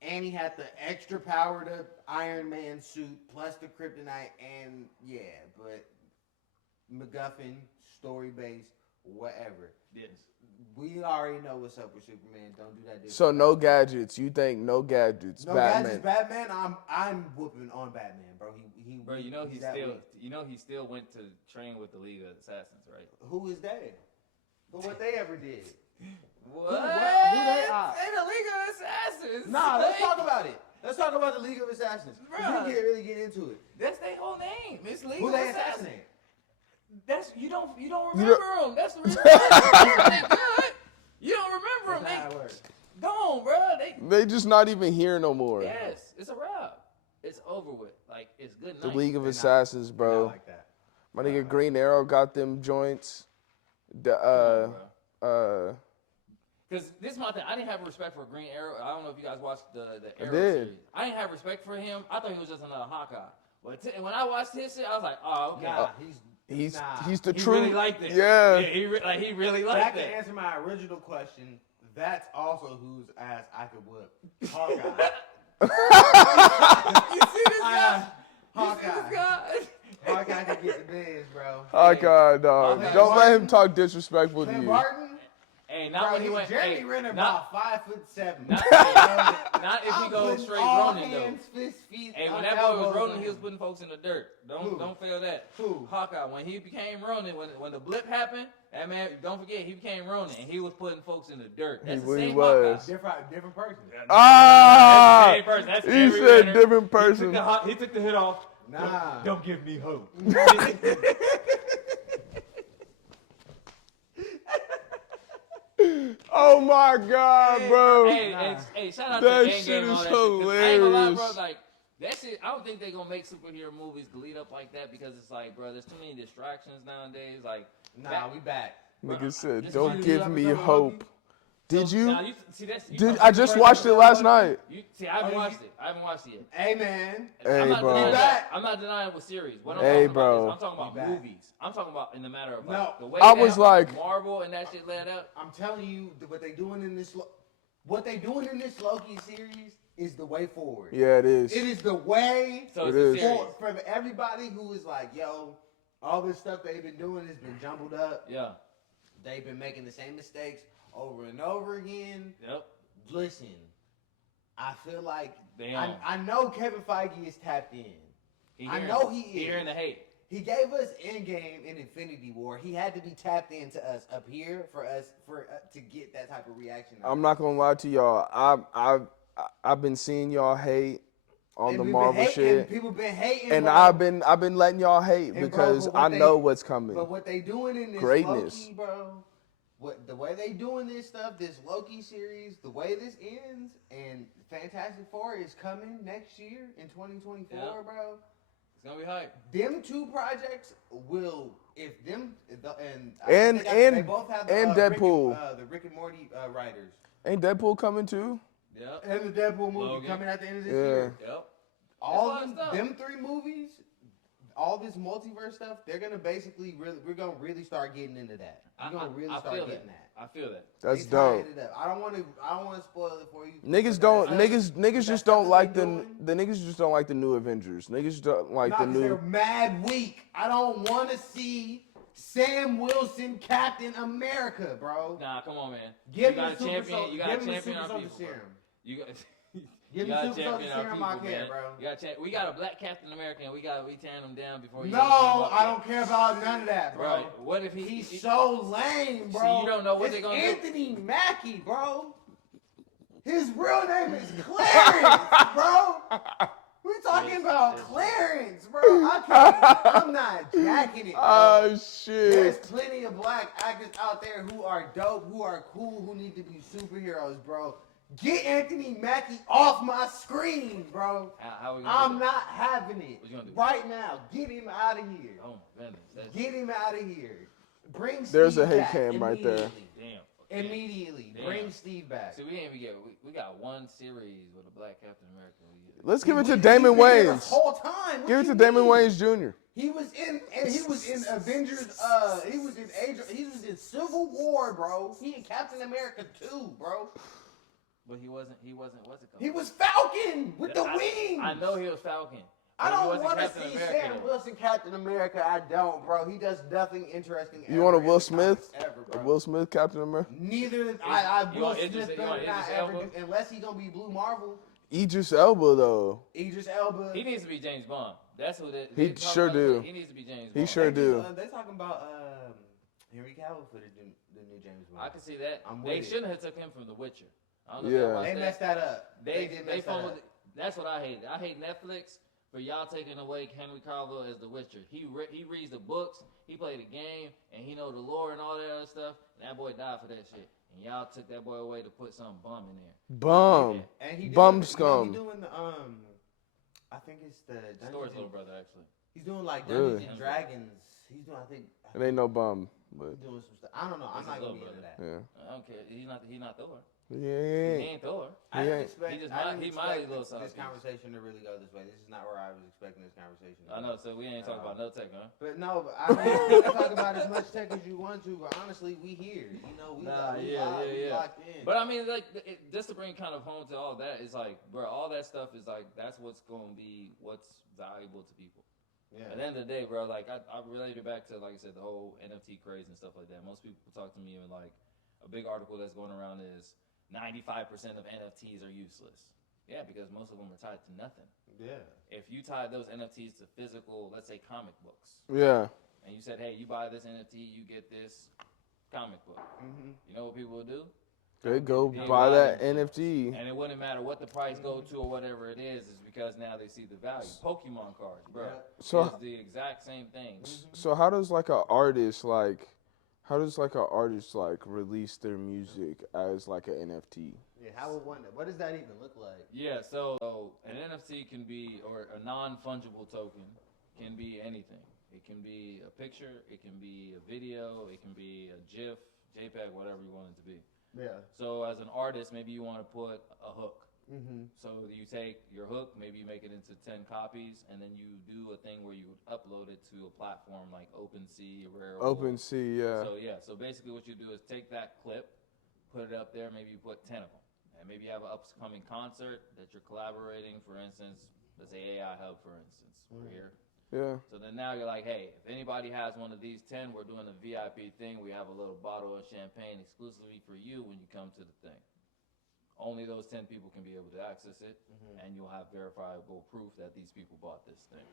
and he had the extra powered up Iron Man suit plus the kryptonite, and yeah, but MacGuffin, story based, whatever. Yes. We already know what's up with Superman. Don't do that. So no gadgets. You think no gadgets? No Batman. gadgets, Batman. I'm whooping on Batman, bro. He Bro, you know he's he that still, weak. he still went to train with the League of Assassins, right? Who is that? But what they ever did? What? Who they are? Hey, the League of Assassins. Nah, let's talk about it. Let's talk about the League of Assassins. We Bruh. can really get into it. That's their whole name. It's League Who of they Assassins. assassinate? That's you don't remember don't- them. That's the reason why they good. You don't remember That's how it them. works. They gone, bro. They just not even here no more. Yes, it's a wrap. It's over with. Like it's good night. The League of They're not- Assassins, Not bro. like that. My nigga Green Arrow got them joints. The Because this is my thing. I didn't have respect for Green Arrow. I don't know if you guys watched the Arrow did. series. I didn't have respect for him. I thought he was just another Hawkeye. But when I watched his shit, I was like, oh, okay. Nah, he's nah. he's the He truth. really liked it. Yeah. he really liked Back to it. answer my original question, that's also whose ass I could whip. Hawkeye. You see this guy? You see this Hawkeye. guy? Hawkeye can get the biz, bro. Hawkeye, dog. Hey, Don't let him Martin- talk disrespectful to Clint you. Barton? Hey, not Bro, when he went. Jeremy Hey, Renner not, about 5'7". not if he I'm goes putting straight all Ronin though. hands, fist, feet, Hey, when on that boy was elbows Ronin, on he was him. putting folks in the dirt. Who? Don't fail that. Who? Hawkeye, when he became Ronin, when the blip happened, that man, don't forget, he became Ronin, and he was putting folks in the dirt. That's the really same was. Hawkeye. Different person. Ah! That's the same person. That's He Jeremy said Renner. different person. He took the hood off. Nah. Don't give me hope. Oh my God, bro. Hey, shout out That to Endgame shit and all is that shit, 'cause I ain't gonna lie, bro. hilarious. Like that shit, I don't think they're gonna make superhero movies lead up like that because it's like, bro, there's too many distractions nowadays. Like, Nah, we back. Nigga said, This "Don't is- give me hope." Did so, you? Now, see, I just watched it last night. I haven't watched it. I haven't watched it yet. Hey, man. Hey, I'm not bro. denying We that. back. I'm not denying with series. What I'm Hey, talking bro. about is I'm talking We about back. movies. I'm talking about in the matter of like, No. the way I that was like- Marvel and that shit led up. I'm telling you, what they doing in this Loki series is the way forward. Yeah, it is. It is the way So It it's a is. series. for everybody who is like, yo, all this stuff they've been doing has been jumbled up. Yeah. They've been making the same mistakes over and over again. Yep. Listen, I feel like Damn. I know Kevin Feige is tapped in. I hearing- know he He is. hearing the hate. He gave us Endgame and Infinity War. He had to be tapped into us up here for us to get that type of reaction. I'm not gonna lie to y'all. I've been seeing y'all hate on And the we've been Marvel hating, shit, people been hating, and bro. I've been letting y'all hate And bro, because but what I they- know what's coming. But what they doing in this Greatness. Loki, bro? The way they doing this stuff, this Loki series, the way this ends, and Fantastic Four is coming next year in 2024, Yeah. bro. gonna be hype. Them two projects will, if them And they both have the, Deadpool. the Rick and Morty writers. Ain't Deadpool coming too? Yep. And the Deadpool movie Logan. coming at the end of this Yeah. year. Yep. All There's a lot of stuff. them three movies, all this multiverse stuff, they're gonna basically we're gonna really start getting into that. We're gonna really start feel getting that. that. I feel that. That's They tying dope. it up. I don't want to spoil it for you. Niggas just don't like the niggas just don't like the new Avengers. Niggas don't like the new. They're mad weak. I don't want to see Sam Wilson Captain America, bro. Nah, come on, man. Give you me got a champion. You got a champion our people. serum. You got. Give You me got a super champion our serum. people, I care, man. bro. We got a black Captain America, and we tearing him down before he No, even came up I yet. don't care about none of that, bro. Right. What if He's so lame, bro. See, you don't know what It's they're gonna Anthony Mackie, bro. His real name is Clarence, bro. We're talking about Clarence, bro. I'm not jacking it, bro. Oh There's shit. plenty of black actors out there who are dope, who are cool, who need to be superheroes, bro. Get Anthony Mackie off my screen, bro. How we gonna I'm do not having it. What you gonna do? Right now. Get him out of here. that? Oh my goodness. Get him out of here. Bring There's Steve a hate back cam right there. immediately. Damn. Immediately. Damn. Bring Steve back. See, we ain't even get. We got one series with a black Captain America. Let's give it to He's Damon been here Wayans. The whole time. What Give it you to Damon mean? Wayans Jr. He was in Avengers. He was in He was in Civil War, bro. He in Captain America 2, bro. But he wasn't. What's it called? He was Falcon with the I- wings. I know he was Falcon. I but he don't wasn't want to Captain see America, Sam though. Wilson Captain America. I don't, bro. He does nothing interesting. You want a ever Will in the Smith? comics Ever, bro. A Will Smith Captain America? Neither I You Will want Smith Idris- you better want not Idris ever Elba? do, unless he gonna be Blue Marvel. Idris Elba though. Idris Elba. He needs to be James Bond. That's who they. He they talk sure about do. He needs to be James He Bond. sure do. They're talking about Henry Cavill for the new James Bond. I can see that. I'm They with it. shouldn't have took him from The Witcher. I don't know Yeah. if y'all watched They that. messed that up. They did mess that fumbled. up. That's what I hate. I hate Netflix for y'all taking away Henry Cavill as The Witcher. He reads the books, he played the game, and he know the lore and all that other stuff. And that boy died for that shit. And y'all took that boy away to put some bum in there. Bum. And he Bum doing, scum. He doing the I think it's the Dungeons Story's and- little brother, actually. He's doing like Really? Dungeons and Dragons. He's doing It ain't no bum, but he's doing some stuff. I don't know. I'm He's not his gonna be little into that. yeah. I don't care. He's not Thor. Yeah. He ain't Thor. I He didn't ain't. expect, He just I didn't he expect might be a little this saucy. conversation to really go this way. This is not where I was expecting this conversation to go. I know, so we ain't talking about no tech, huh? But no, but I mean, we can talk about as much tech as you want to, but honestly, we here. You know, we locked in. But I mean, like, just to bring kind of home to all that, it's like, bro, all that stuff is like, that's what's going to be what's valuable to people. yeah. At the end of the day, bro, like, I related back to, like I said, the whole NFT craze and stuff like that. Most people talk to me and, like, a big article that's going around is 95% of NFTs are useless. Yeah, because most of them are tied to nothing. Yeah. If you tied those NFTs to physical, let's say comic books, Yeah. and you said, hey, you buy this NFT, you get this comic book. Mm-hmm. You know what people would do? They go Yeah, buy that yeah. NFT. And it wouldn't matter what the price go to or whatever it is because now they see the value. Pokemon cards, bro. So- it's the exact same thing. So how does like an artist release their music as like an NFT? Yeah. How would one? What does that even look like? Yeah, so an NFT can be, or a non-fungible token can be anything. It can be a picture, it can be a video, it can be a GIF, JPEG, whatever you want it to be. Yeah. So as an artist, maybe you want to put a hook. Mm-hmm. So you take your hook, maybe you make it into 10 copies, and then you do a thing where you upload it to a platform like OpenSea, Rarible. OpenSea, yeah. So basically what you do is take that clip, put it up there, maybe you put 10 of them. And maybe you have an upcoming concert that you're collaborating, for instance, let's say AI Hub, for instance, we're here. Yeah. So then now you're like, hey, if anybody has one of these 10, we're doing a VIP thing. We have a little bottle of champagne exclusively for you when you come to the thing. Only those 10 people can be able to access it, and you'll have verifiable proof that these people bought this thing.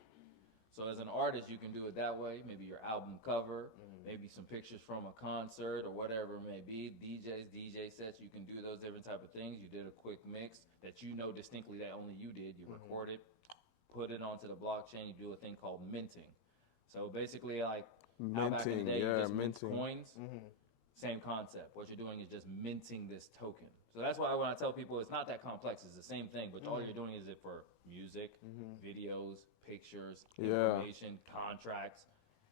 So as an artist, you can do it that way. Maybe your album cover, maybe some pictures from a concert or whatever it may be. DJ sets, you can do those different type of things. You did a quick mix that you know distinctly that only you did. You record it, put it onto the blockchain. You do a thing called minting. So basically, like how back in the day, you just mint coins. Same concept. What you're doing is just minting this token. So that's why when I tell people it's not that complex, it's the same thing, but all you're doing is it for music, videos, pictures, information, contracts,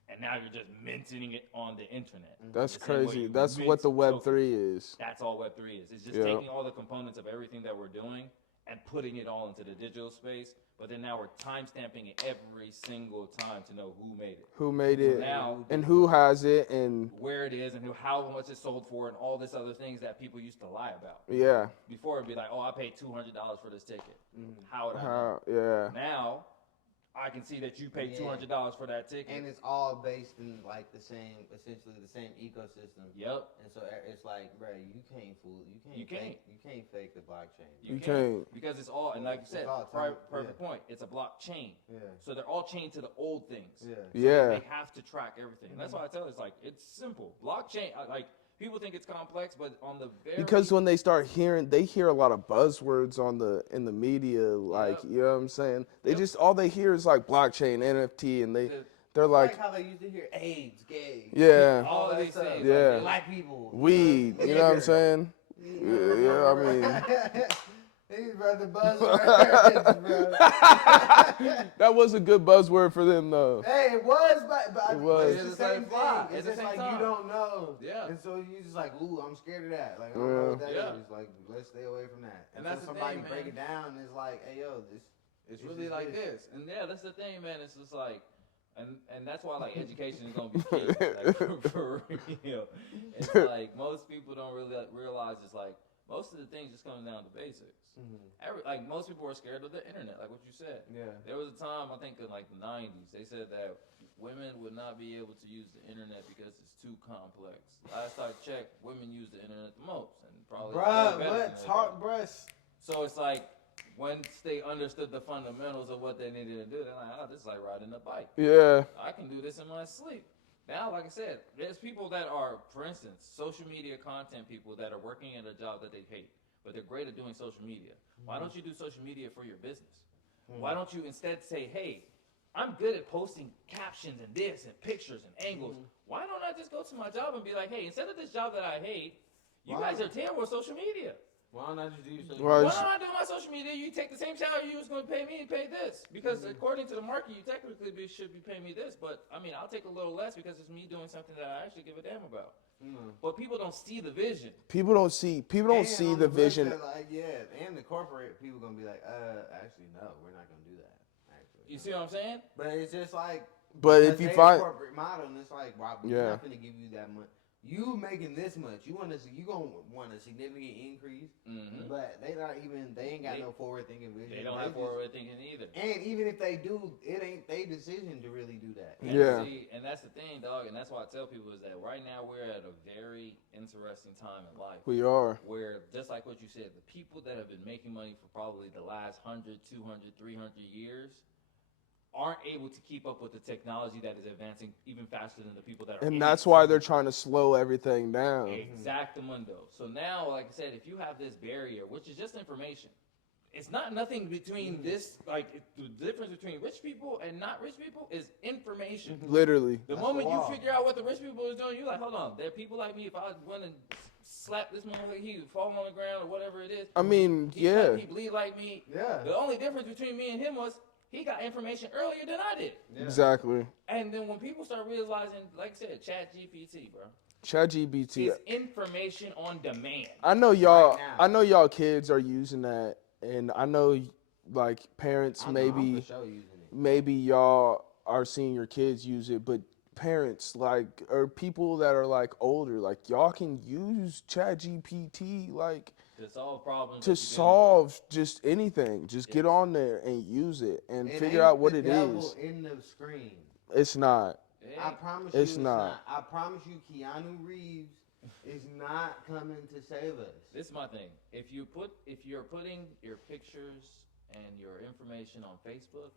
and now you're just minting it on the internet. That's The same way crazy. you That's mint what the tokens. Web3 is. That's all Web3 is. It's just Yeah. taking all the components of everything that we're doing and putting it all into the digital space. But then now we're time-stamping it every single time to know who made it, Who made it now- and who has it, and where it is, and how much it's sold for, and all this other things that people used to lie about. yeah, Before it'd be like, oh, I paid $200 for this ticket. How would I know? how, yeah, Now, I can see that you paid Yeah. $200 for that ticket. And it's all based in like the same, essentially the same ecosystem. Yep. And so it's like, bro, you can't fool, You can't. you can't fake the blockchain. You You can't. can't. Because it's all, and like you said, all perfect point. It's a blockchain. Yeah. So they're all chained to the old things. Yeah. yeah. They have to track everything. And that's why I tell you, it's like, it's simple. Blockchain, like, people think it's complex, but on the very... Because when they start hearing, they hear a lot of buzzwords in the media, like, Yep. you know what I'm saying? They Yep. just, all they hear is like blockchain, NFT, and they're It's like, how they used to hear AIDS, gay. yeah, all of that these stuff. things. Yeah. Like, Black people. weed, you know what I'm saying? Yeah, I mean, These are the buzzwords, bro. that was a good buzzword for them, though. Hey, it was, but It was. it's the same thing. At It's the just same like time. you don't know. Yeah. And so you just like, ooh, I'm scared of that. Like, I don't know what that is. Yeah. Like, let's stay away from that. And Until that's the somebody thing, break man. it down and it's like, hey, yo, this. It's It's really just like this. this. And yeah, that's the thing, man. It's just like, and that's why like education is gonna be key, like for real. It's like most people don't really realize it's like most of the things just comes down to basics. Like most people are scared of the internet, like what you said. Yeah. There was a time, I think in like the 90s, they said that women would not be able to use the internet because it's too complex. Last I checked, women use the internet the most, and probably Bruh, better than what? Talk, everybody. bruh. So it's like once they understood the fundamentals of what they needed to do, they're like, oh, this is like riding a bike. Yeah, I can do this in my sleep. Now, like I said, there's people that are, for instance, social media content people that are working at a job that they hate, but they're great at doing social media. Why don't you do social media for your business? Why don't you instead say, hey, I'm good at posting captions and this and pictures and angles. Why don't I just go to my job and be like, hey, instead of this job that I hate, you Why? guys are terrible at social media. Why don't I just do something? Why Why is- don't I do my social media? You take the same salary you was going to pay me and pay this. Because according to the market, you technically should be paying me this. But, I mean, I'll take a little less because it's me doing something that I actually give a damn about. But people don't see the vision. people don't see And the on flip vision. side, like, yeah, and the corporate people gonna be like, actually, no, we're not gonna do that. Actually, You see what I'm saying? but it's just like, But because if you they a find, corporate model, and it's like, wow, we're Yeah. not gonna give you that much. You making this much, you gonna want a significant increase, but they ain't got They- no forward thinking vision. They don't have forward thinking either. And even if they do, it ain't their decision to really do that. And Yeah. See, and that's the thing, dog. And that's why I tell people is that right now we're at a very interesting time in life. we are. Where, just like what you said, the people that have been making money for probably the last 100, 200, 300 years aren't able to keep up with the technology that is advancing even faster than the people that are in And it. that's why they're trying to slow everything down. Exactamundo. So now, like I said, if you have this barrier, which is just information, it's not nothing between this, like the difference between rich people and not rich people is information. Literally. The That's moment the you law. figure out what the rich people is doing, you're like, hold on, there are people like me, if I went and slap this motherfucker, he would fall on the ground or whatever it is. I mean, He yeah. He bleed like me. Yeah. The only difference between me and him was he got information earlier than I did. Yeah. Exactly. And then when people start realizing, like I said, Chat GPT, bro, ChatGPT. is information on demand. I know y'all. Right now. I know y'all kids are using that, and I know like parents I'm maybe for sure using it. maybe y'all are seeing your kids use it, but parents like or people that are like older, like y'all can use ChatGPT like To solve problems. to that you're dealing solve just anything. Just get Yes. on there and use it and It figure ain't out what the it devil is. in the screen. It's not. with. I Hey, promise It's you, it's not. not. I promise you, Keanu Reeves is not coming to save us. This is my thing. If you're putting your pictures and your information on Facebook,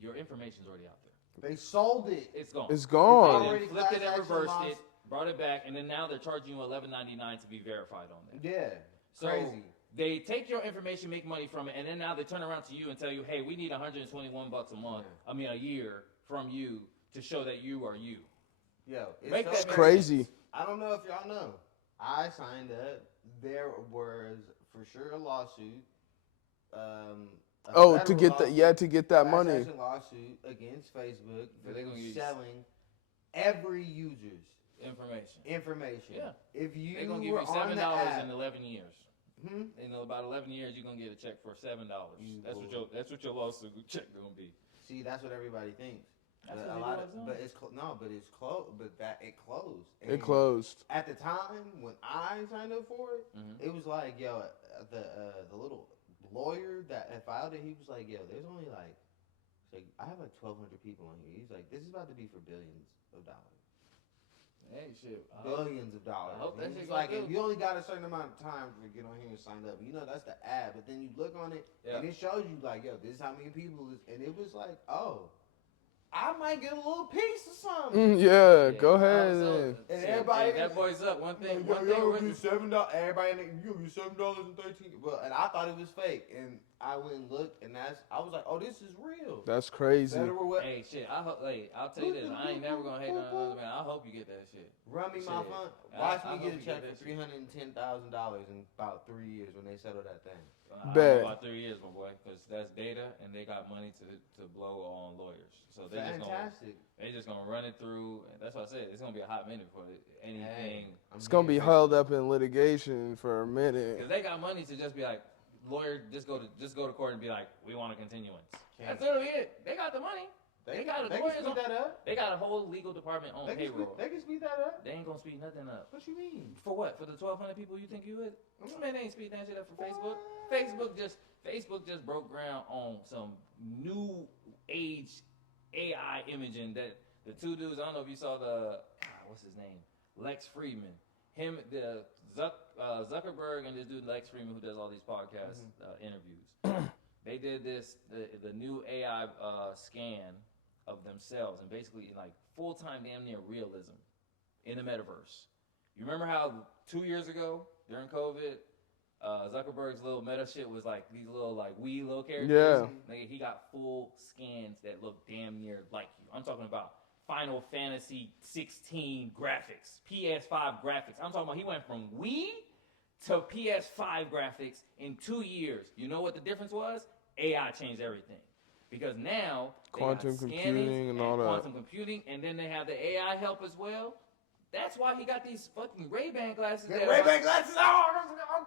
your information's already out there. They sold it. It's gone. It's They gone. already then flipped it class and action reversed loss. it, brought it back, and then now they're charging you $11.99 to be verified on there. Yeah. So Crazy. they take your information, make money from it, and then now they turn around to you and tell you, "Hey, we need $121 a month. I mean, a year from you to show that you are you." Yo, it's Make so that It's crazy. I don't know if y'all know. I signed up. There was for sure a lawsuit. Oh, to get that money. Class action lawsuit against Facebook for They're gonna use selling every user's information. Yeah. If you They're gonna give were you on $7 the app, in 11 years. In about 11 years, you're gonna get a check for $7. That's what your lawsuit check gonna be. see, that's what everybody thinks. That's But what it's closed. But it closed. It closed. At the time when I signed up for it, Mm-hmm. it was like, yo, the little lawyer that had filed it, he was like, yo, there's only like, I have like 1,200 people on here. He's like, this is about to be for billions of dollars. Hey, shit. Billions of dollars. I hope that He's shit like, goes if you only got a certain amount of time to get on here and sign up, you know that's the ad. But then you look on it and it shows you like, yo, this is how many people is, and it was like, oh, I might get a little piece or something. Yeah, go ahead. And everybody, that boy's up. One thing. $7. Everybody, you $7.13. Well, and I thought it was fake, and I went and looked, and I was like, oh, this is real. That's crazy. Hey, shit. I'll tell you this. I ain't never gonna hate on another man. I hope you get that shit. Run me my fund. Watch me get a check for $310,000 in about 3 years when they settle that thing. I Bet. don't know about 3 years, my boy, because that's data, and they got money to blow on lawyers. So they just gonna run it through. And that's what I said. It's gonna be a hot minute for anything. It's gonna be held up in litigation for a minute. Because they got money to just be like, lawyer, just go to court and be like, we want a continuance. That's literally it. They got the money. They got They got a whole legal department on payroll. They can speed that up. They ain't gonna speed nothing up. What you mean? For what? For the 1,200 people you think you would? Man, they ain't speed that shit up for Facebook. Facebook just broke ground on some new age AI imaging that the two dudes, I don't know if you saw what's his name? Lex Friedman. Zuckerberg and this dude Lex Friedman who does all these podcast interviews. They did the new AI scan of themselves and basically like full-time damn near realism in the metaverse. You remember how 2 years ago during COVID, Zuckerberg's little meta shit was like these little like wee little characters? Yeah. He got full scans that look damn near like you. I'm talking about Final Fantasy 16 graphics, PS5 graphics. I'm talking about he went from Wii to PS5 graphics in 2 years. You know what the difference was? AI changed everything. Because now quantum computing and all that. Quantum computing, and then they have the AI help as well. That's why he got these fucking Ray-Ban glasses. Ray-Ban glasses.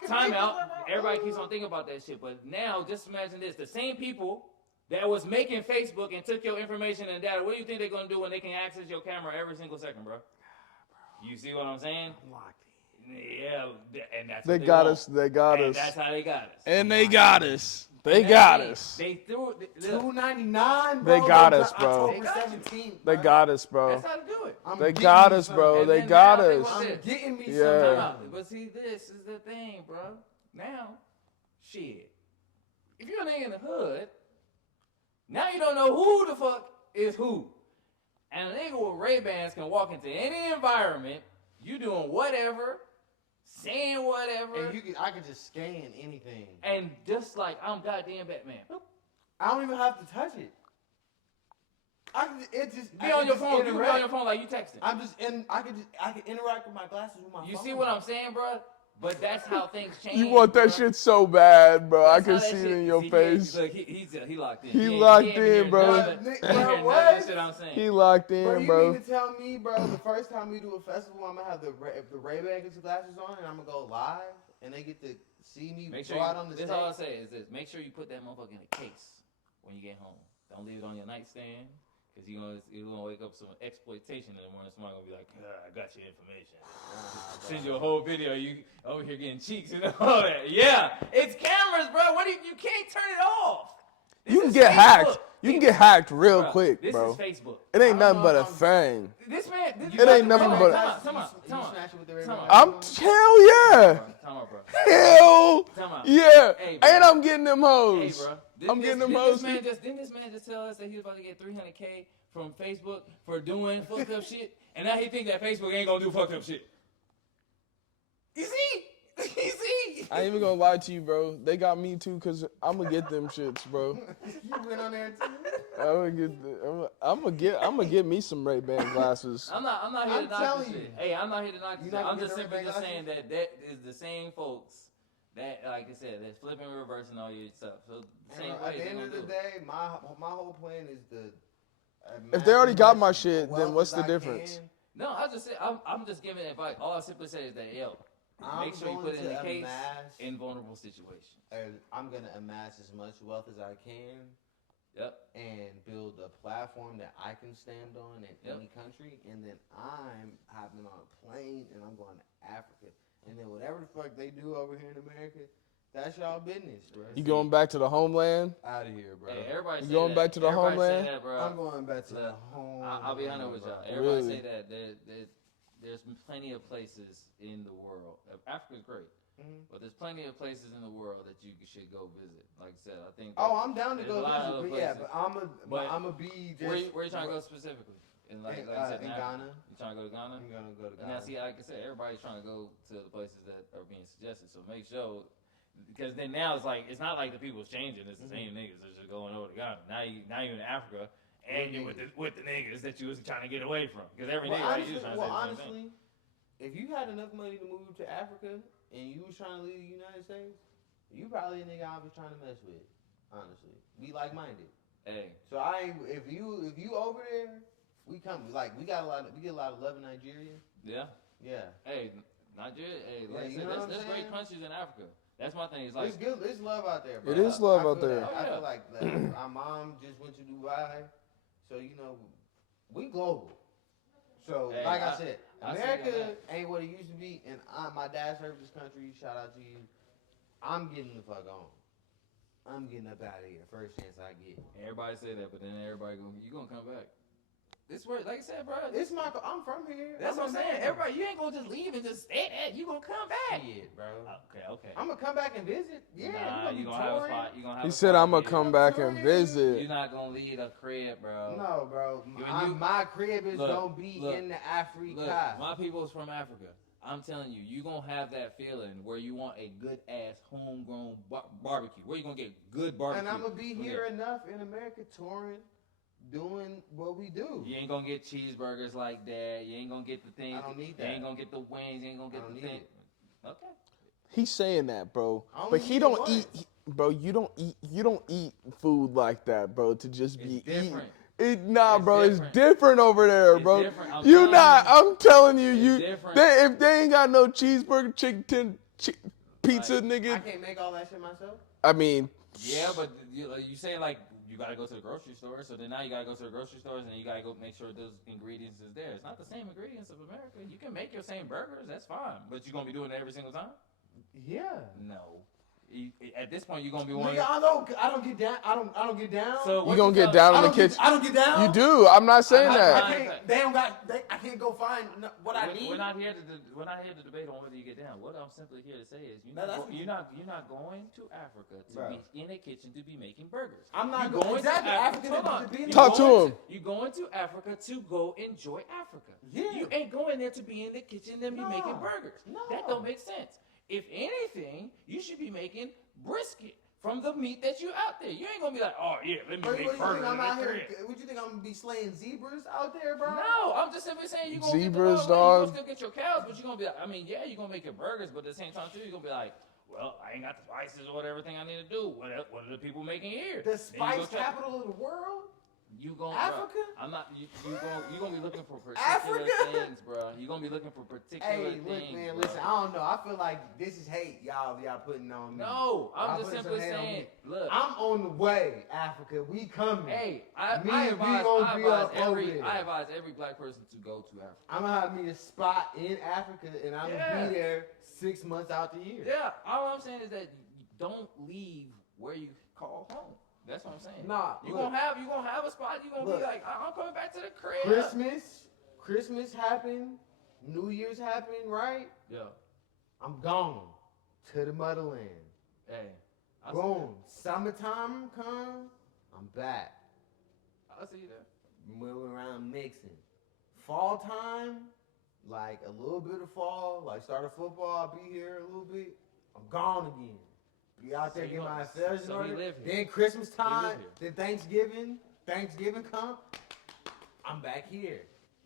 Time out. Everybody keeps on thinking about that shit. But now, just imagine this. The same people that was making Facebook and took your information and data, what do you think they're going to do when they can access your camera every single second, bro? You see what I'm saying? Yeah, and that's what they got want. us. They got and us. That's how they got us. And they got us. They got us. They threw $2.99. They got us, bro. October 17th. They got us, bro. That's how to do it. They got us, bro. They got us. I'm getting me Yeah. something. But see, this is the thing, bro. Now, shit. If you're a nigga in the hood, now you don't know who the fuck is who. And a nigga with Ray-Bans can walk into any environment, you doing whatever, saying whatever. And I could just scan anything. And just like I'm goddamn Batman. I don't even have to touch it. I can Be on your phone. You can be on your phone like you texting. I can interact with my glasses with my phone. You see what I'm saying, bro? But that's how things change. You want that shit so bad, bro. I can That's see how it that in your shit- face. Look, he locked in. He locked ain't in, hear bro. nothing- he ain't hear none of What? the shit I'm saying. He locked Bro, in, you bro. mean to tell me, bro, the first time we do a festival, I'm gonna have the Ray-Ban glasses on, and I'm gonna go live, and they get to see me Make sure go out on the this stage. all I say is this: make sure you put that motherfucker in a case when you get home. Don't leave it on your nightstand, cause you're gonna wake up some exploitation in the morning. Somebody gonna be like, I got your information. Send you a whole video. You over here getting cheeks and all that. Yeah, it's cameras, bro. You can't turn it off. You can get hacked. You can get hacked real quick, This bro. is Facebook. It ain't nothing but a thing. This man. It ain't nothing but. Time out. I'm hell yeah. Time out, bro. Hell Time out. yeah. Hey, bro. And I'm getting them Hey, hoes. bro. I'm getting them hoes. Didn't this man just tell us that he was about to get $300K from Facebook for doing fucked up shit? And now he think that Facebook ain't gonna do fucked up shit. You see? I ain't even gonna lie to you, bro. They got me too, cause I'm gonna get them shits, bro. You went on there too. I'm gonna get me some Ray-Ban glasses. I'm not here I'm to knock telling this you. shit. Hey, I'm not here to knock You this not shit. I'm gonna just get the simply Ray-Ban just glasses? saying that is the same folks that, like I said, that's flipping and reversing all your stuff. So the same At way the they end gonna of do the it. day, my whole plan is to. If they already got my amass shit, wealth then what's as the I difference? can. No, I just say I'm just giving advice. All I simply say is that I'm make sure you going put it in to the case amass- in vulnerable situations. I'm gonna amass as much wealth as I can. Yep. And build a platform that I can stand on in Yep. any country, and then I'm hopping on a plane and I'm going to Africa, and then whatever the fuck they do over here in America, that's y'all business, bro. You going back to the homeland? Out of here, bro. Hey, everybody You say going that. back to the Everybody homeland? Say that, bro. I'm going back to the Look, home. I'll be honest with y'all. bro. Everybody Really? say that. There's plenty of places in the world. Africa's great. Mhm. But there's plenty of places in the world that you should go visit. Like I said, I think. Oh, I'm down to there's go a lot of visit, other but yeah, places. but I'm gonna be just. Where you trying to go specifically? In like you said, in Africa. Ghana. You trying to go to Ghana? I'm gonna go to And now, Ghana. see, like I said, everybody's trying to go to the places that are being suggested. So make sure, because then now it's not like the people's changing. It's the same niggas that's just going over to Ghana. Now you're in Africa, and you're with the niggas that you was trying to get away from. Because every nigga right here is trying to say the same thing. honestly, if you had enough money to move to Africa and you was trying to leave the United States, you probably a nigga I was trying to mess with. Honestly, be like minded. Hey, So if you over there, we come like we get a lot of love in Nigeria. yeah. Yeah. Hey, Nigeria. Hey, like Yeah, I you said, know what I'm there's great saying? countries in Africa. That's my thing. It's like It's good. It's love out there, bro. It is love I out feel there. that. Oh, I yeah. feel like our mom just went to Dubai, so we global. So Hey, like I said, I see America that. ain't what it used to be, and my dad served this country. Shout out to you. I'm getting the fuck on. I'm getting up out of here first chance I get. everybody say that, but then you gonna come back. This where, like I said, bro. I'm from here. That's what I'm saying. American. Everybody, you ain't gonna just leave and just stay there. You gonna come back. Shit, bro. Okay. I'm gonna come back and visit. Yeah, Nah, we you gonna gonna be have a touring. spot. You gonna have. He a said, spot "I'm gonna here. come back and You're visit." not gonna leave a crib, bro. No, bro. You- My crib is look, gonna be look, in the Africa. Look, my people's from Africa. I'm telling you, you gonna have that feeling where you want a good ass homegrown barbecue. Where you gonna get good barbecue? And I'm gonna be From here there. enough in America touring, doing what we do. You ain't gonna get cheeseburgers like that. You ain't gonna get the things. I don't need You that. ain't gonna get the wings. You ain't gonna I get don't the need thing. it. Okay. He's saying that, bro. I only But he eat it don't once. eat, bro. You don't eat food like that, bro. To just be It's different. Nah, It's bro. different. It's different over there, It's bro. different. I'm You telling not. you. I'm telling you, It's different. if they ain't got no cheeseburger, chicken, pizza, Like, I nigga. can't make all that shit myself. I mean, Yeah, but you say like you gotta go to the grocery store, so then now you gotta go to the grocery stores and you gotta go make sure those ingredients is there. It's not the same ingredients of America. You can make your same burgers, that's fine, but you gonna be doing it every single time? Yeah. No. At this point, you're gonna be Nigga, one. I don't get down. I don't get down. So you what gonna get tell- down I in the don't get, kitchen. I don't get down. You do. I'm not saying I'm not that. trying- I can't go find what I need. We're not here to debate on whether you get down. What I'm simply here to say is No, that's what you're not going to Africa to Bro. be in a kitchen to be making burgers. I'm not You're going to exactly. Africa. Africa Hold to on. be in You're Talk to going him. You're going to Africa to go enjoy Africa. Yeah. You ain't going there to be in the kitchen and be No. making burgers. No. That don't make sense. If anything, you should be making brisket from the meat that you out there. You ain't gonna be like, oh yeah, let me What make you think burgers. I'm in out this here? crib. What you think I'm gonna be slaying zebras out there, bro? No, I'm just simply saying you're gonna Zebras, get the well, dog. you gonna still get your cows, but you're gonna be like, I mean, yeah, you're gonna make your burgers, but at the same time too, you're gonna be like, well, I ain't got the spices or everything I need to do. What are the people making here? The Then spice you go capital of the world? You gonna Africa? Bro, I'm not. You gonna be looking for particular Africa? things, bro. You gonna be looking for particular Hey, things. look, man, bro. listen. I don't know. I feel like this is hate y'all putting on me. No, I'm Y'all just putting simply some hate on saying. me. Look, I'm on the way, Africa. We coming. hey, We I gonna advise be up over every there. I advise every black person to go to Africa. I'm gonna have me a spot in Africa, and I'm Yeah. gonna be there 6 months out the year. Yeah, all I'm saying is that you don't leave where you call home. That's what I'm saying. Nah, you look. gonna have a spot. You gonna Look. be like, I'm coming back to the crib. Christmas happened, New Year's happened, right? Yeah. I'm gone to the motherland. Hey. I see Boom. Summertime come, I'm back. that. I see that. Moving around mixing. Fall time, like a little bit of fall, like start of football, I'll be here a little bit. I'm gone again. Be out there So getting you my know- affairs in so he order. live here. Then Christmas He live time, here. then Thanksgiving come, I'm back here.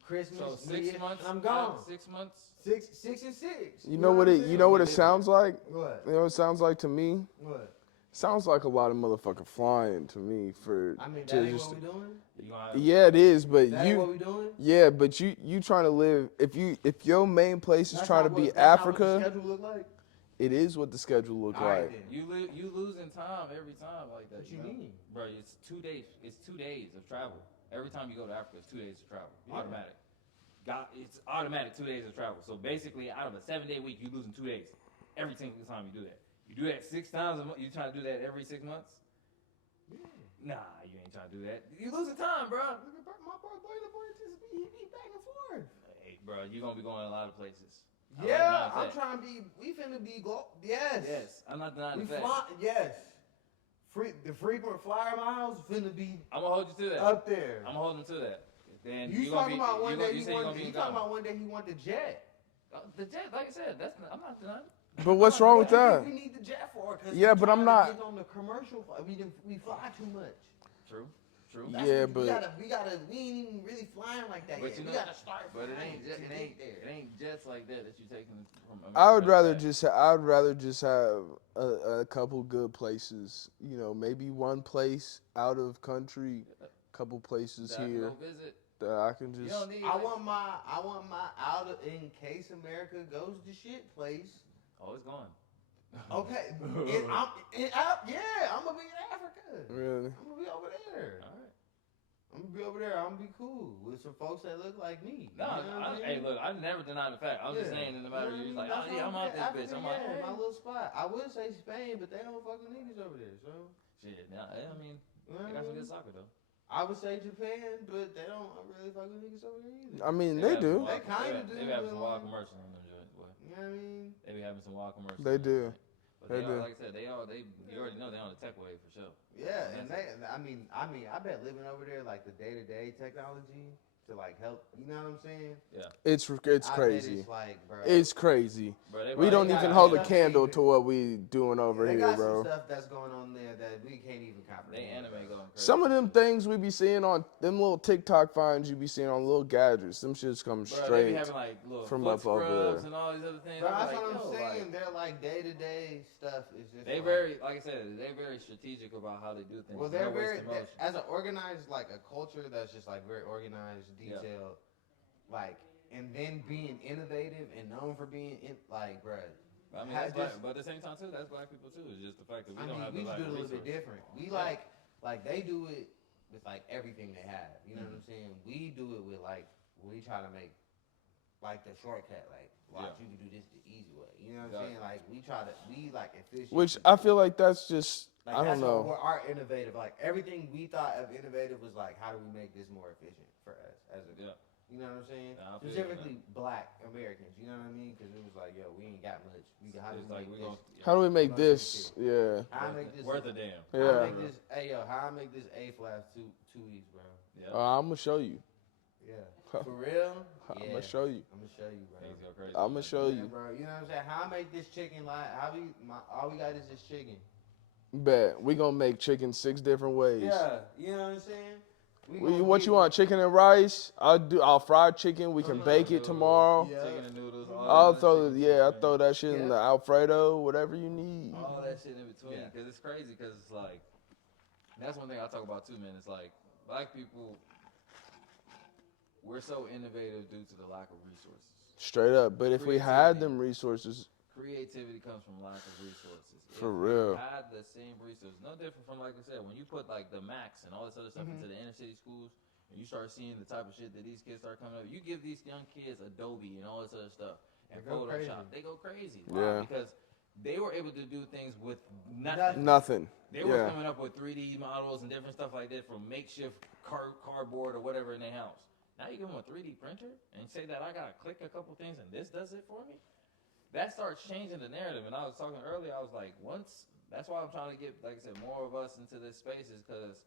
Christmas, So New 6 Year, months. and I'm gone. 6 months. Six and six. You know what it? You know what it sounds like? What? You know what it sounds like to me? What? Sounds like a lot of motherfucking flying to me for. I mean, to that ain't just- what we doing. You gonna have, Yeah, it is, but That ain't what we doing. yeah, but you trying to live. If your main place is trying to be Africa, Schedule look like. it is what the schedule look All right, like. then. you losing time every time like that. What you know? mean? Bro? It's 2 days. It's 2 days of travel. Every time you go to Africa, it's 2 days of travel. Yeah. Automatic. It's automatic 2 days of travel. So basically, out of a 7-day week, you losing 2 days every single time you do that. You do that 6 times a month. You trying to do that every 6 months? Yeah. Nah, you ain't trying to do that. You losing time, bro. My boy just be back and forth. Hey, bro, you gonna be going a lot of places. Yeah, I'm trying to be. We finna be go. Yes. Yes, I'm not denying We the fact. fly. Yes. The frequent flyer miles finna be I'm gonna hold you to that. up there. I'm holding to that. Then You gonna talking be, about one day you he say you want? gonna be You in talking Ghana. about one day he want the jet? The jet, like I said, I'm not denying. But what's wrong with What do you that? think we need the jet for? 'Cause Yeah, we but I'm trying to not- get on the commercial. We fly too much. True. That's Yeah, what- but- we ain't even really flying like that But yet. you We know, gotta start. But it flying ain't to jet, get it there. ain't jets like that you taking from America. I would rather back. just have a couple good places. You know, maybe one place out of country, couple places that I can here go visit. that I can You just. don't need. I want my out of in case America goes to shit place. Oh, it's gone. Okay, I'm gonna be in Africa. Really? I'm gonna be over there. All right. I'm gonna be over there. I'm gonna be cool with some folks that look like me. No, You know what I mean? hey, look, I never denied the fact. I'm just Yeah. saying, in the matter, You know you're what like, I mean? oh yeah, I'm out this Africa, bitch. I'm like, yeah, hey. my little spot. I would say Spain, but they don't fucking niggas over there. So Shit, nah, I mean, you know they what got I some mean? good soccer though. I would say Japan, but they don't really fucking niggas over there either. I mean, They they have do. some wild- They kinda do, They be having but, some wild commercials on them joints, boy. You know what I mean? They be having some wild commercials. They on them do. joints. But They they do. are, like I said, you already know they on the tech wave for sure. Yeah, and I bet living over there, like the day-to-day technology to like help. You know what I'm saying? It's I bet crazy. It's like, bro. It's crazy. Bro, they We probably don't got- even hold a stuff candle they- to what we doing over they here, got bro. some stuff that's going on there that we can't even comprehend. They anime going crazy. Some of them things we be seeing on them little TikTok finds you be seeing on little gadgets. Them shits come Bro, they be straight having like little from foot up over scrubs there. and all these other things. Bro, I'm that's like, what I'm yo, saying. like, They're like day-to-day stuff is just. they like I said, they very strategic about how they do things. Well, No they're wasted motion. as an organized, like a culture that's just like very organized, detailed, like, and then being innovative and known for being like, bruh. I mean, Had that's just- but at the same time too, that's black people too. It's just the fact that we I don't mean, have we the just lack do it a of little bit resources. different. We Yeah. like they do it with like everything they have. You know what I'm saying? We do it with like we try to make like the shortcut. Like, watch, you can do this the easy way. You know what I'm saying? Like we like efficient. Which I feel like that's just like, I don't that's know. what our innovative. Like everything we thought of innovative was like, how do we make this more efficient for us as a Yeah. You know what I'm saying? Nah, I feel you, Specifically black Americans. You know what I mean? Because it was like, yo, we ain't got much. How do It's we like make we this? gonna How do we make Most this? Yeah. How I make this worth a damn. How I Yeah. make this? Hey yo, how I make this A flash two weeks, bro? Yeah. I'm gonna show you. Yeah. For real? I'm Yeah. gonna show you. I'm gonna show you, bro. Things go crazy. I'm gonna show Yeah, you. bro. You know what I'm saying? How I make this chicken like? All we got is this chicken. Bet we gonna make chicken 6 different ways. Yeah. You know what I'm saying? What you want? Chicken and rice? I'll fry chicken. We can bake it tomorrow. Yeah. Chicken and noodles. All I'll that throw chicken, I man. throw that shit in Yeah. the Alfredo, whatever you need. All that shit in between. Yeah. Because it's crazy. Because it's like, that's one thing I talk about too, man. It's like, black people, we're so innovative due to the lack of resources. Straight up. But if we had Creativity. them resources, Creativity comes from lack of resources. For If real. we had the same resources, no different from, like I said, when you put like the Macs and all this other stuff into the inner city schools, and you start seeing the type of shit that these kids start coming up, you give these young kids Adobe and all this other stuff and They go Photoshop, crazy. they go crazy. Yeah. Why? Because they were able to do things with nothing. nothing. They were Yeah. coming up with 3D models and different stuff like that from makeshift cardboard or whatever in their house. Now you give them a 3D printer and say that I gotta click a couple things and this does it for me. That starts changing the narrative. And I was talking earlier, I was like, that's why I'm trying to get, like I said, more of us into this space is because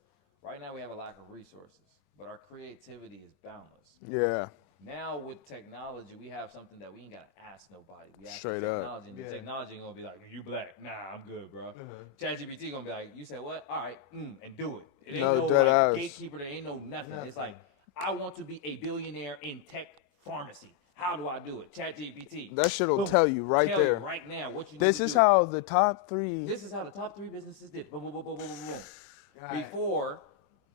right now we have a lack of resources, but our creativity is boundless. Yeah. Now with technology, we have something that we ain't gotta ask nobody. We ask Straight the up. technology, and the technology gonna be like, "You black? Nah, I'm good, bro." ChatGPT gonna be like, "You said what? All right, and do it." It ain't No, no dead like, ass. gatekeeper. There ain't no nothing. It's like, I want to be a billionaire in tech pharmacy. How do I do it? ChatGPT. That shit'll Boom. tell you right Tell there. You right now what you This need is to do. how the top 3. This is how the top 3 businesses did. Boom, boom, boom, boom, boom, boom, boom. Right. Before,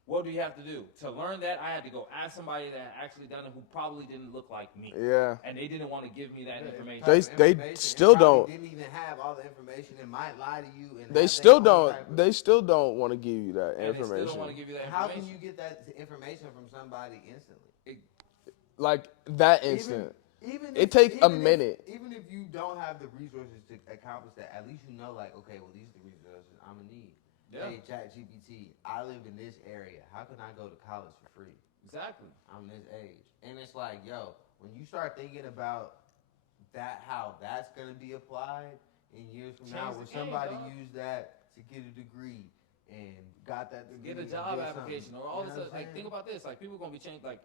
what do you have to do? To learn that, I had to go ask somebody that had actually done it who probably didn't look like me. Yeah. And they didn't want to give me that information. They still don't. Didn't even have all the information and might lie to you. And They have still their own don't. type of- They still don't want to give you that And they still don't information. want to give you that How information. can you get that information from somebody instantly? Like that instant. Even It take a minute. Even if you don't have the resources to accomplish that, at least you know, like, okay, well, these are the resources I'm gonna need. Yeah. Hey, ChatGPT, I live in this area. How can I go to college for free? Exactly. I'm this age. And it's like, yo, when you start thinking about that, how that's gonna be applied in years from now, Change where the game, somebody dog. used that to get a degree and got that degree, Get a and job did application something. or all You this know other, what I'm like, think saying? about this. Like, people gonna be changed. Like,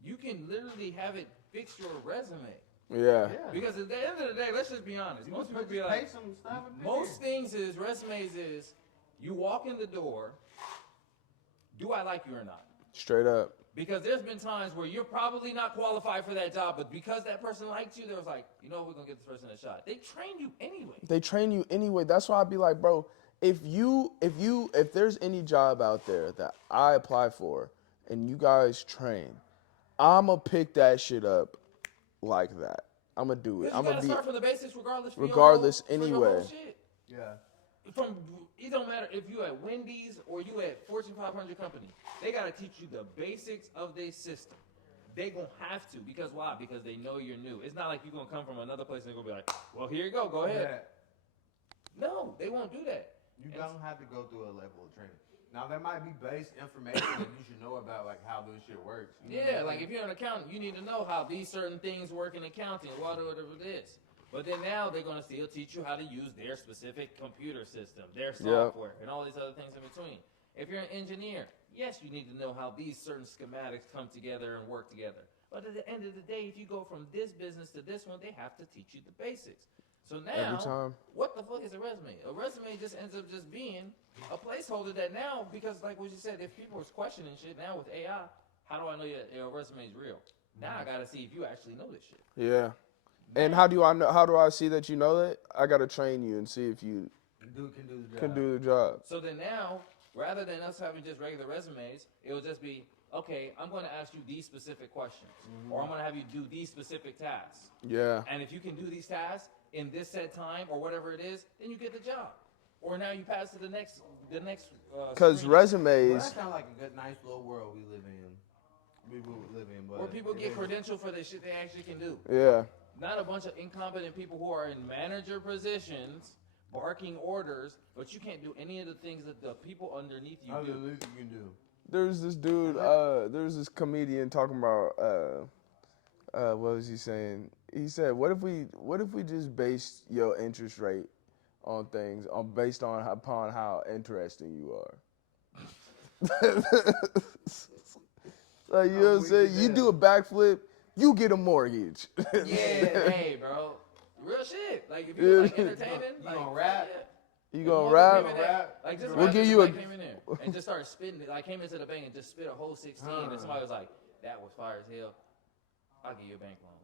you can literally have it fix your resume. Yeah. Because at the end of the day, let's just be honest. You Most just people be pay like, some stuff in most there. things is resumes is you walk in the door. Do I like you or not? Straight up. Because there's been times where you're probably not qualified for that job, but because that person liked you, they was like, you know, we're gonna give this person a shot. They train you anyway. They train you anyway. That's why I'd be like, bro, if there's any job out there that I apply for and you guys train, I'ma pick that shit up like that. I'ma do it. Because you I'ma gotta be start from the basics regardless. For regardless your whole, for your anyway. whole shit. Yeah. It don't matter if you at Wendy's or you at Fortune 500 company. They gotta teach you the basics of their system. They gonna have to, because why? Because they know you're new. It's not like you're gonna come from another place and they're gonna be like, well, here you go ahead. No, they won't do that. You don't have to go through a level of training. Now, there might be base information that you should know about, like how this shit works. You know what Yeah, I'm like saying? if you're an accountant, you need to know how these certain things work in accounting, whatever it is. But then now they're gonna still teach you how to use their specific computer system, their software, and all these other things in between. If you're an engineer, yes, you need to know how these certain schematics come together and work together. But at the end of the day, if you go from this business to this one, they have to teach you the basics. So now, Every time. what the fuck is a resume? A resume just ends up just being a placeholder that now, because like what you said, if people was questioning shit, now with AI, how do I know your resume is real? Now I gotta see if you actually know this shit. Yeah. And how do I know? How do I see that you know that? I gotta train you and see if you can do the job. So then now, rather than us having just regular resumes, it will just be, okay, I'm going to ask you these specific questions, or I'm going to have you do these specific tasks. Yeah. And if you can do these tasks in this set time or whatever it is, then you get the job. Or now you pass to the next. Because screen. Well, resumes. that sounds like a good, nice little world we live in. But Where people get credentialed for the shit they actually can do. Yeah. Not a bunch of incompetent people who are in manager positions, barking orders, but you can't do any of the things that the people underneath you do. You can do. There's this dude. There's this comedian talking about. What was he saying? He said, "What if we just based your interest rate on things based on upon how interesting you are?" Like, you know what I'm saying? You do a backflip, you get a mortgage. Yeah, hey, bro. Real shit. Like, if you're like entertaining, You like, gonna rap? yeah. You The gonna one rap? that came in there, like, just We'll imagine give you somebody came in there and just started spitting it. Like, came into the bank and just spit a whole 16, and somebody was like, "That was fire as hell. I'll give you a bank loan.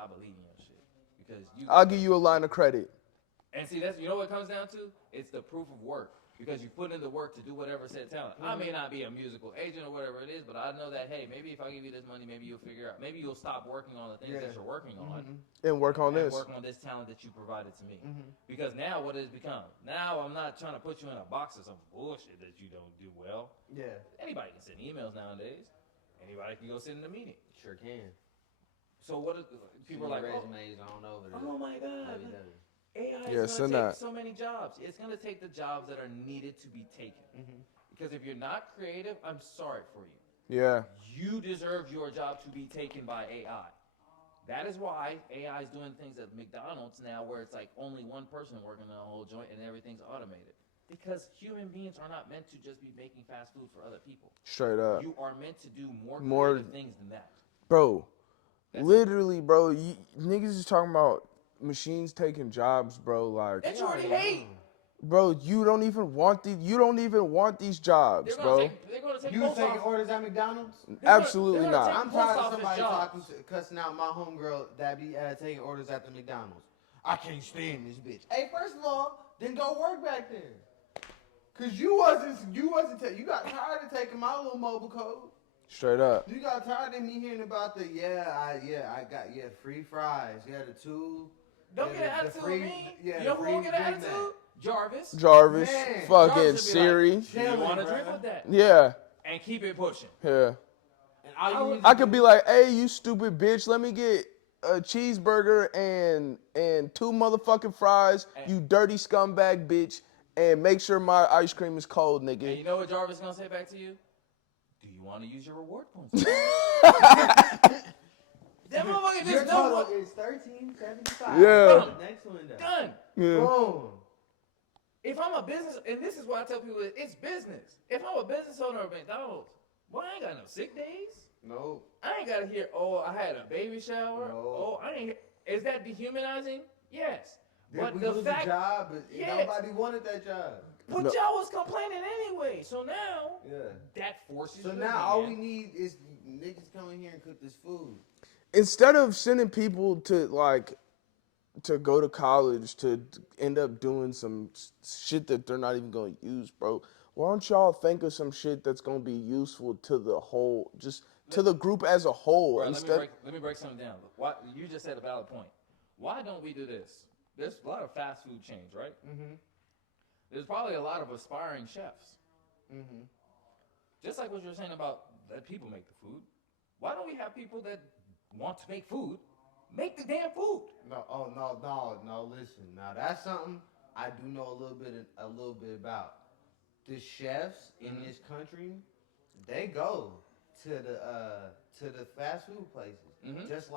I believe in your shit because you." I'll give you a line of credit. And see, that's, you know what it comes down to? It's the proof of work. Because you put in the work to do whatever said talent. I may not be a musical agent or whatever it is, but I know that, hey, maybe if I give you this money, maybe you'll figure out. Maybe you'll stop working on the things that you're working on And work on and this. work on this talent that you provided to me. Because now what has it become? Now I'm not trying to put you in a box of some bullshit that you don't do well. Yeah. Anybody can send emails nowadays. Anybody can go sit in a meeting. Sure can. So what is, people are like, resumes on over there. oh my God. AI Yeah, is send going to take that. so many jobs. It's going to take the jobs that are needed to be taken. Because if you're not creative, I'm sorry for you. Yeah. You deserve your job to be taken by AI. That is why AI is doing things at McDonald's now where it's like only one person working on a whole joint and everything's automated. Because human beings are not meant to just be making fast food for other people. Straight up. You are meant to do more More- creative things than that. Bro, Literally, bro. Niggas is talking about machines taking jobs, bro. Like, That you already hate. bro, you don't even want these jobs, bro. They're gonna take You post taking office. orders at McDonald's? Absolutely they're gonna not. take I'm post tired of office somebody jobs. cussing out my homegirl that be taking orders at the McDonald's. I can't stand this bitch. Hey, first of all, then go work back there. Cause you got tired of taking my little mobile code. Straight up. You got tired of me hearing about the I got free fries. Yeah, the two. Don't yeah, get an the attitude free, with me. Yeah, You know who won't free get an Big Mac. attitude? Jarvis. Fucking Man. Jarvis would be Siri. like, do you want to drink with that? Yeah. And keep it pushing. Yeah. And all you need I to could do- be like, hey, you stupid bitch, let me get a cheeseburger and 2 motherfucking fries, you dirty scumbag bitch, and make sure my ice cream is cold, And nigga. you know what Jarvis is gonna say back to you? Do you want to use your reward points? That motherfucker Your just know total what. is $13.75. Yeah. The next window. Done. Yeah. Boom. If I'm a business, and this is why I tell people it's business. If I'm a business owner of McDonald's, well, I ain't got no sick days. No. I ain't gotta hear, oh, I had a baby shower. No. Oh, I ain't. Is that dehumanizing? Yes. But But we the lose fact, a job, but Yes. nobody wanted that job. but No. y'all was complaining anyway. So now Yeah. that forces So you now all we again. need is niggas come in here and cook this food. Instead of sending people to go to college to end up doing some shit that they're not even going to use, bro, why don't y'all think of some shit that's going to be useful to the whole, just to the group as a whole? Bro, Instead, let me break something down. Why, you just said a valid point. Why don't we do this? There's a lot of fast food chains, right? Mm-hmm. There's probably a lot of aspiring chefs. Mm-hmm. Just like what you were saying about that people make the food. Why don't we have people that want to make food make the damn food? No. Listen, now that's something I do know a little bit about. The chefs in this country, they go to the fast food places. Mhm. Just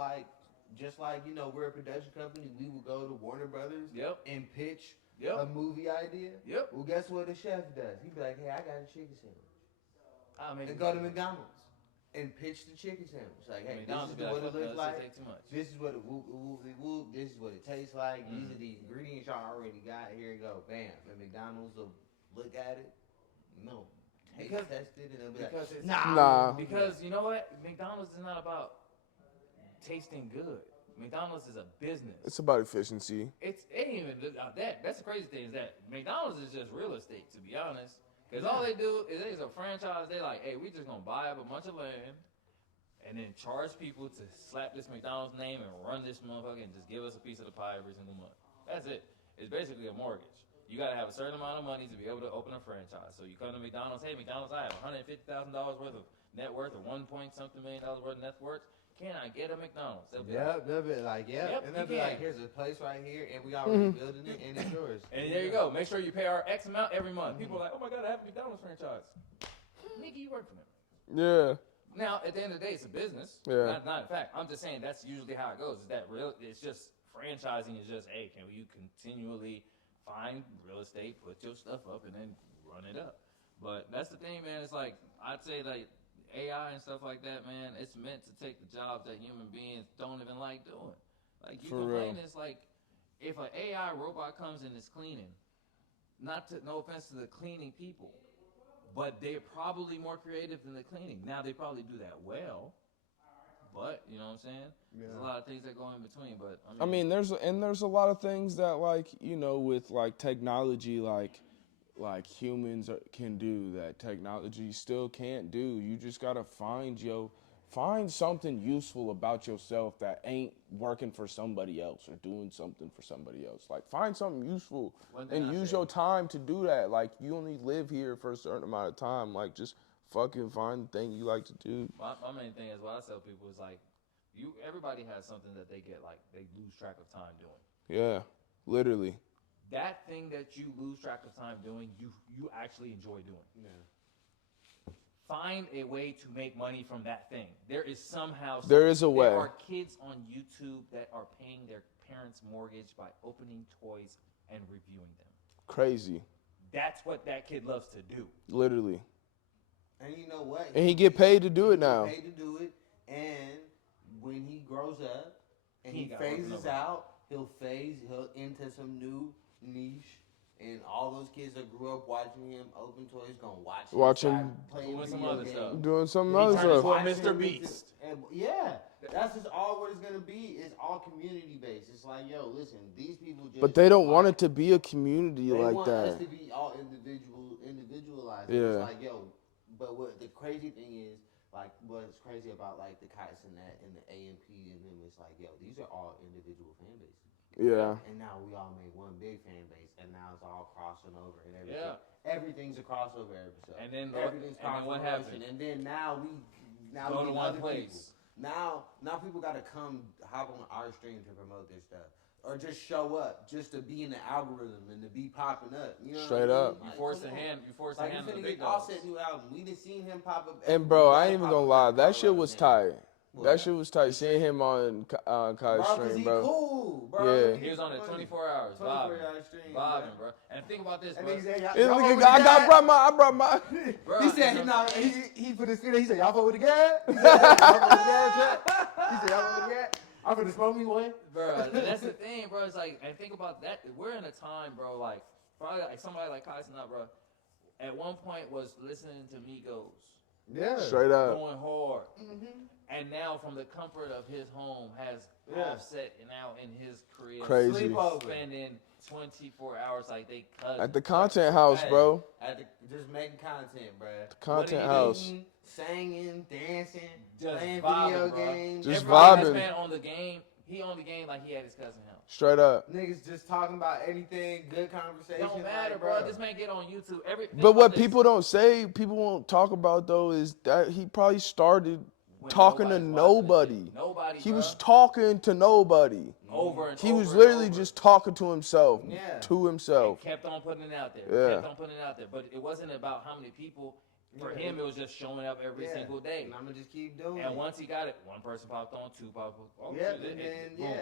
like we're a production company, we would go to Warner Brothers Yep. and pitch Yep. a movie idea. Yep. Well, guess what the chef does? He'd be like, hey, I got a chicken sandwich. I mean, And go to McDonald's and pitch the chicken sandwich. Like, hey, McDonald's this be is like, what it fuck looks that, like. this take too much. This is what it whoop. This is what it tastes like. These are the ingredients y'all already got. Here you go. Bam. And McDonald's will look at it. No. Taste tested and they'll be because like, it's- Nah. Because you know what? McDonald's is not about tasting good. McDonald's is a business. it's about efficiency. It ain't even that. That's the crazy thing is that McDonald's is just real estate, to be honest. Because all they do is it's a franchise. They like, hey, we just gonna buy up a bunch of land, and then charge people to slap this McDonald's name and run this motherfucker and just give us a piece of the pie every single month. That's it. It's basically a mortgage. You gotta have a certain amount of money to be able to open a franchise. So you come to McDonald's, hey McDonald's, I have $150,000 worth of net worth or $1 million worth of net worth. Can I get a McDonald's? They'll be like, yep, they'll be like, Yep, and they'll you be like, can. here's a place right here, and we already building it, and it's yours. and there you go. Make sure you pay our X amount every month. People are like, oh my God, I have a McDonald's franchise. Nigga, you work for them. Yeah. Now, at the end of the day, it's a business. Yeah. Not a fact. I'm just saying that's usually how it goes. Is that real? It's just franchising is just, hey, can you continually find real estate, put your stuff up, and then run it up? But that's the thing, man. It's like, I'd say like AI and stuff like that, man, it's meant to take the jobs that human beings don't even like doing. Like you For complain, real. it's like if an AI robot comes and is cleaning, no offense to the cleaning people, but they're probably more creative than the cleaning. Now they probably do that well, but you know what I'm saying? Yeah. There's a lot of things that go in between, but I mean, there's a lot of things that with like technology, like humans can do that technology still can't do. You just gotta find something useful about yourself that ain't working for somebody else or doing something for somebody else. Like find something useful One thing and I use say- your time to do that. Like you only live here for a certain amount of time. Like just fucking find the thing you like to do. my main thing is what I tell people is like, everybody has something that they get like they lose track of time doing. Yeah, literally. That thing that you lose track of time doing, you actually enjoy doing. Yeah. Find a way to make money from that thing. There is somehow. There is a way. There are kids on YouTube that are paying their parents' mortgage by opening toys and reviewing them. Crazy. That's what that kid loves to do. Literally. And you know what? And he get paid to do it now. Paid to do it, and when he grows blows up and He he got phases broken over. out. He'll into some new niche. And all those kids that grew up watching him open toys gonna watch him start playing doing some video other games. stuff. Doing some He other turned into stuff. a Mr. Beast. Yeah, that's just all what it's gonna be. It's all community based. It's like, yo, listen, these people just. But they don't want it to be a community They like want us that. to be all individualized. Yeah. It's like, yo, but what the crazy thing is, like, what's crazy about like the Kites and that and the AMP and them, it's like, yo, these are all individual fan bases. Yeah. And now we all made one big fan base, and now it's all crossing over and everything. Yeah. Everything's a crossover episode. And then everything's and then what cross-promotion. happened? And then now we Go to need one other place. people. Now people got to come hop on our stream to promote their stuff, or just show up just to be in the algorithm and to be popping up. You know Straight what I mean? up. You Like, force come the on. hand. You force the Like, hand you of the finna big get dogs. Offset new album. We done seen him pop up. And bro, I gotta ain't even pop gonna up lie, every that shit Colorado was thing. tight. What? That shit was tight. Seeing him on Kai's Bro, cause stream, he bro. cool, bro. Yeah. He was on it 24 hours, 24 vibing, hour stream, vibing, bro. And think about this, And bro. he said, Yeah, y'all look fuck with at- I the got guy? I brought my. Bro, He said, you know no, what I'm saying? he put his finger, he said, y'all fuck with the guy? He said, y'all fuck with the guy, Jack? He said, y'all fuck with the guy? I'm finna smoke me one. Bro, and that's the thing, bro. It's like, and think about that. We're in a time, bro, like, probably like somebody like Kai Cenat, bro, at one point was listening to Migos, Yeah. Straight up. going hard. Mm-hmm. And now, from the comfort of his home, has Yeah. Offset now in his crib. Crazy. Sleepover. Spending 24 hours like they cousins. At the content house, bro. Just making content, bro. Content he house. Eating, singing, dancing, Just playing vibing, video bro. games. Just Everybody that's vibing. been on the game, he on the game like he had his cousin help. Straight up. Niggas just talking about anything, good conversation. Don't matter, like, bro. This man get on YouTube. But what people don't say, people won't talk about though, is that he probably started talking to nobody. Nobody. He bro. was talking to nobody. over and He over was and literally over. just talking to himself. Yeah. To himself. And kept on putting it out there. Yeah. Kept on putting it out there. But it wasn't about how many people. For Yeah. him, it was just showing up every single day. And I'm gonna just keep doing And it. once he got it, one person popped on, two popped on. Oh, Yeah, shit, and then boom. yeah.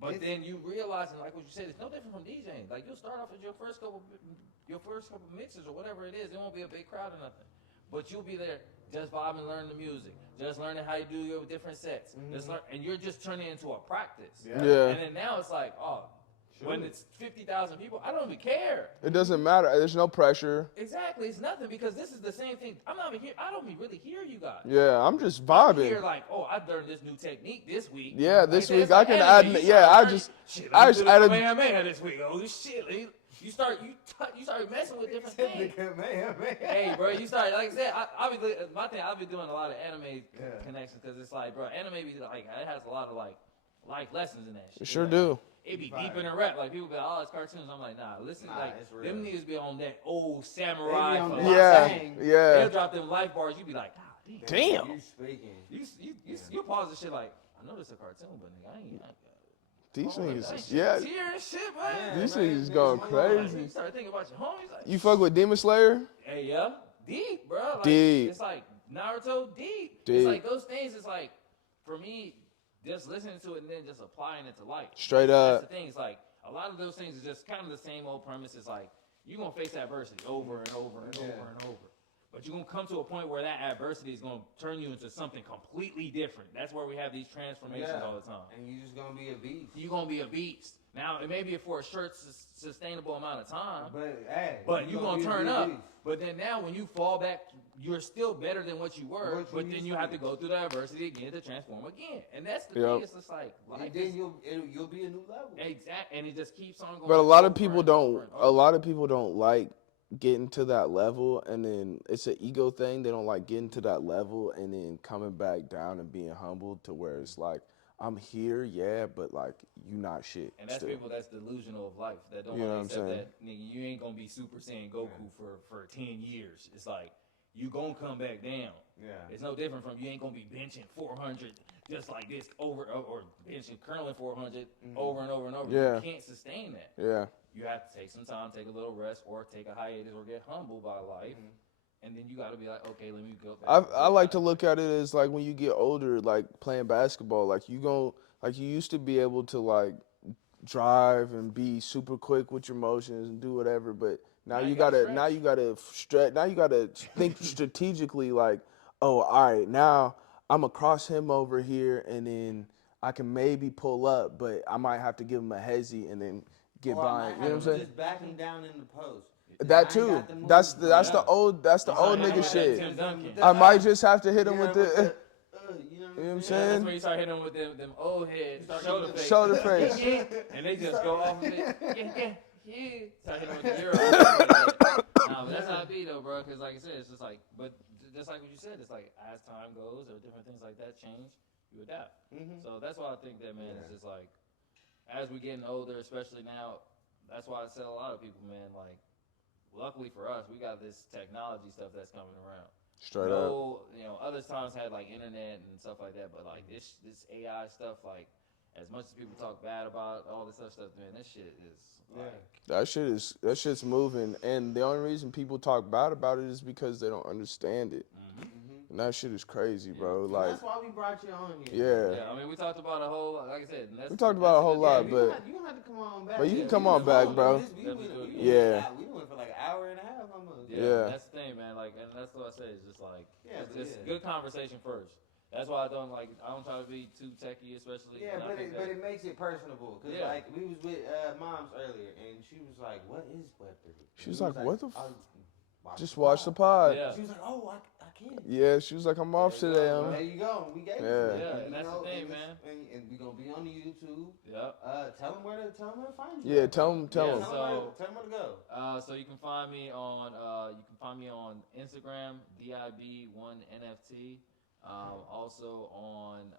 But It's- then you realizing, like what you said, it's no different from DJing. Like you'll start off with your first couple mixes or whatever it is. It won't be a big crowd or nothing. But you'll be there just vibing, learning the music, just learning how you do your different sets. Just learn, and you're just turning it into a practice. Yeah. Yeah. And then now it's like, oh, when it's 50,000 people, I don't even care. It doesn't matter. There's no pressure. Exactly, it's nothing because this is the same thing. I'm not even here. I don't even really hear you guys. Yeah, I'm just I'm here vibing. like, oh, I learned this new technique this week. Yeah, this Like, week that's I like can anime. add. You Yeah, start I learning- just. shit, I let me just do added. Kamehameha this week. Oh shit, you start messing with different things. Hey, bro, you start like I said. My thing. I've been doing a lot of anime connections because it's like, bro, anime be like it has a lot of like life lessons in that shit. It sure Like, do. It be Fire. deep in the rap. Like people be like, oh, it's cartoons. I'm like, nah, listen, Nah, like it's real. them niggas be on that old samurai. They be on that. philosophy. Yeah, yeah. They'll drop them life bars. You be like, God damn. Damn. You speaking. You pause the shit like, I know this a cartoon, but nigga, I ain't These oh, niggas, that shit yeah. tear and shit, man. Yeah. These man, niggas niggas going come on. crazy. You start thinking about your homies, like, You fuck with Demon Slayer? hey, yeah, deep, bro. Like, Deep. It's like Naruto, deep. Deep. It's like those things. It's like for me, just listening to it and then just applying it to life. Straight That's up. the thing. It's like a lot of those things is just kind of the same old premise. It's like you're gonna face adversity over and over and over and over. But you're gonna come to a point where that adversity is gonna turn you into something completely different. That's where we have these transformations all the time. And you just gonna be a beast. You're gonna be a beast. Now it may be for a short, sustainable amount of time, But hey, but you're gonna be a turn big up. beast. But then now when you fall back, you're still better than what you were. What you But then used you to have be. to go through the adversity again to transform again. And that's the Yep. thing. It's just like And life then is you'll be a new level. exact, and it just keeps on going. But a lot of over people and don't. over and A over. lot of people don't like getting to that level, and then it's an ego thing. They don't like getting to that level and then coming back down and being humbled to where it's like, I'm here, yeah, but like you not shit. And that's still. people that's delusional of life that don't You know want to what I'm accept that nigga, you ain't gonna be Super Saiyan Goku for 10 years. It's like you gonna come back down. Yeah. It's no different from you ain't gonna be benching 400 just like this over or benching curling 400 over and over and over. Yeah. You can't sustain that. Yeah. You have to take some time, take a little rest, or take a hiatus, or get humbled by life. And then you got to be like, okay, let me go back. I like to look at it as like when you get older, like playing basketball, like you used to be able to like drive and be super quick with your motions and do whatever, but now you gotta think strategically like, oh, all right, now I'm gonna cross him over here and then I can maybe pull up, but I might have to give him a hezzy and then get Or I by. might You know what I'm have to saying? Just back him down in the post. That I too. ain't got the That's moves, that's bro. the old that's the You old start hitting nigga with that shit. Tim Duncan. I might just have to hit him with the. you know what You know what I'm That's saying? when you start hitting them with them old heads, shoulder face. Shoulder face. And they just go off of it. Yeah. Start hitting them with the euro. Nah, but that's how it be though, bro. Because like I said, it's just like, but just like what you said, it's like as time goes or different things like that change, you adapt. So that's why I think that, man, it's just like, as we're getting older, especially now, that's why I tell a lot of people, man, like, luckily for us, we got this technology stuff that's coming around. Straight up. You know, other times had like internet and stuff like that, but like this AI stuff, like as much as people talk bad about all this other stuff, man, this shit is like That shit's moving, and the only reason people talk bad about it is because they don't understand it. And that shit is crazy, bro. Like that's why we brought you on here. yeah. Yeah, I mean, we talked about a whole, like I said, We talked about a whole lot, you but don't have to come on back. But you can come on back, bro. Yeah. We went for like an hour and a half almost. Yeah. That's the thing, man. Like, and that's what I say. It's just like, it's yeah. good conversation first. That's why I don't try to be too techie, especially. Yeah, but it makes it personable. Cause like we was with moms earlier, and she was like, "What is Web3?" She was like, "What the? Just watch the pod." Yeah. She was like, "Oh, I can." Yeah, she was like, "I'm off today." There you go. We gave it. Yeah, and that's the thing, man. And we gonna be on the YouTube. Yep. Tell them where to find you. Yeah, tell them. Tell them where to go. So you can find me on Instagram, DIB1NFT. Also on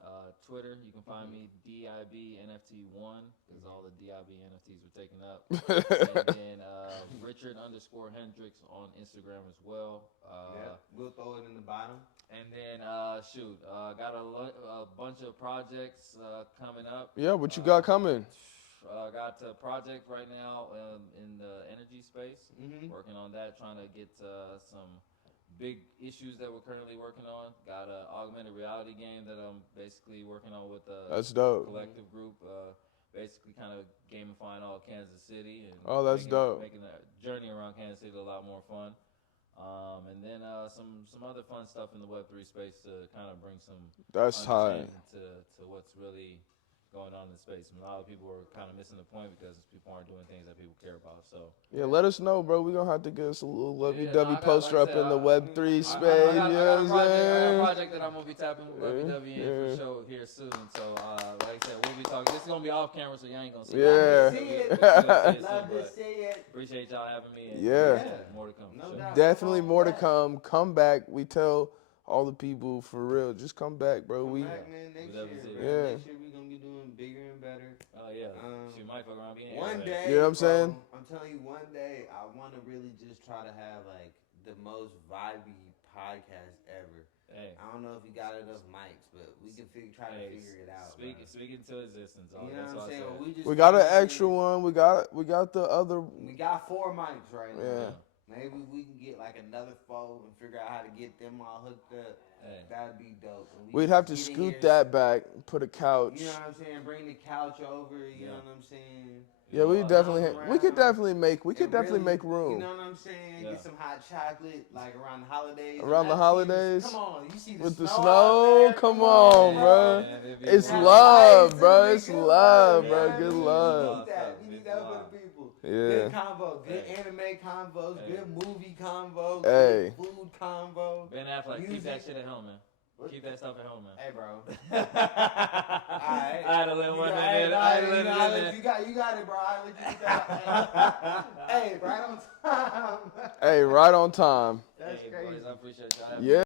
Twitter, you can find me DIBNFT1 because all the DIB NFTs were taken up. And then Richard_Hendricks on Instagram as well. We'll throw it in the bottom. And then got a bunch of projects coming up. Yeah, what you got coming? Got a project right now in the energy space. Working on that, trying to get some big issues that we're currently working on. Got an augmented reality game that I'm basically working on with a That's dope. collective group. Basically kind of gamifying all Kansas City. And that's dope. Making the journey around Kansas City a lot more fun. And then some other fun stuff in the Web3 space to kind of bring some understanding to what's really going on in space. And a lot of people are kind of missing the point because people aren't doing things that people care about. So yeah, let us know, bro. We're gonna have to get us a little LoveyDovey I got, poster like I up said, in the Web3 space. I You got know a what I'm saying? project that I'm gonna be tapping LoveyDovey in for sure here soon. So like I said, we'll be talking. This is gonna be off camera, so you ain't gonna see Yeah. Love to see it. Appreciate y'all having me. And Yeah. More to come. No doubt. Definitely more to come. Come back. We tell all the people for real, just come back, bro. Come back, man, next year. Yeah. Next year we gonna be doing bigger and better. Oh yeah. She might fuck around being one day. You know what I'm saying? I'm telling you, one day I want to really just try to have like the most vibey podcast ever. Hey. I don't know if you got enough mics, but we can try to figure it out. Speaking to existence. You know what I'm saying? We got an extra one. We got the other. We got 4 mics right now. Yeah. Maybe we can get like another 4 and figure out how to get them all hooked up. Hey. That'd be dope. We'd have to scoot that back, put a couch. You know what I'm saying? Bring the couch over. You know what I'm saying? Yeah, we could definitely make room. You know what I'm saying? Yeah. Get some hot chocolate like around the holidays. Around the holidays. Come on, you see with the snow. snow, come on, bro. It's love, bro. It's love, bro. Good love. We need that for the people. Yeah. Good convo, good anime convos, good movie convos, Hey. good food convo. Ben Affleck, keep Music. that shit at home, man. Keep that stuff at home, man. Hey, bro. I had to let one in there. You got it, bro. I let you get that. Hey, right on time. Hey, right on time. That's crazy. Boys, I appreciate y'all having Yeah. me.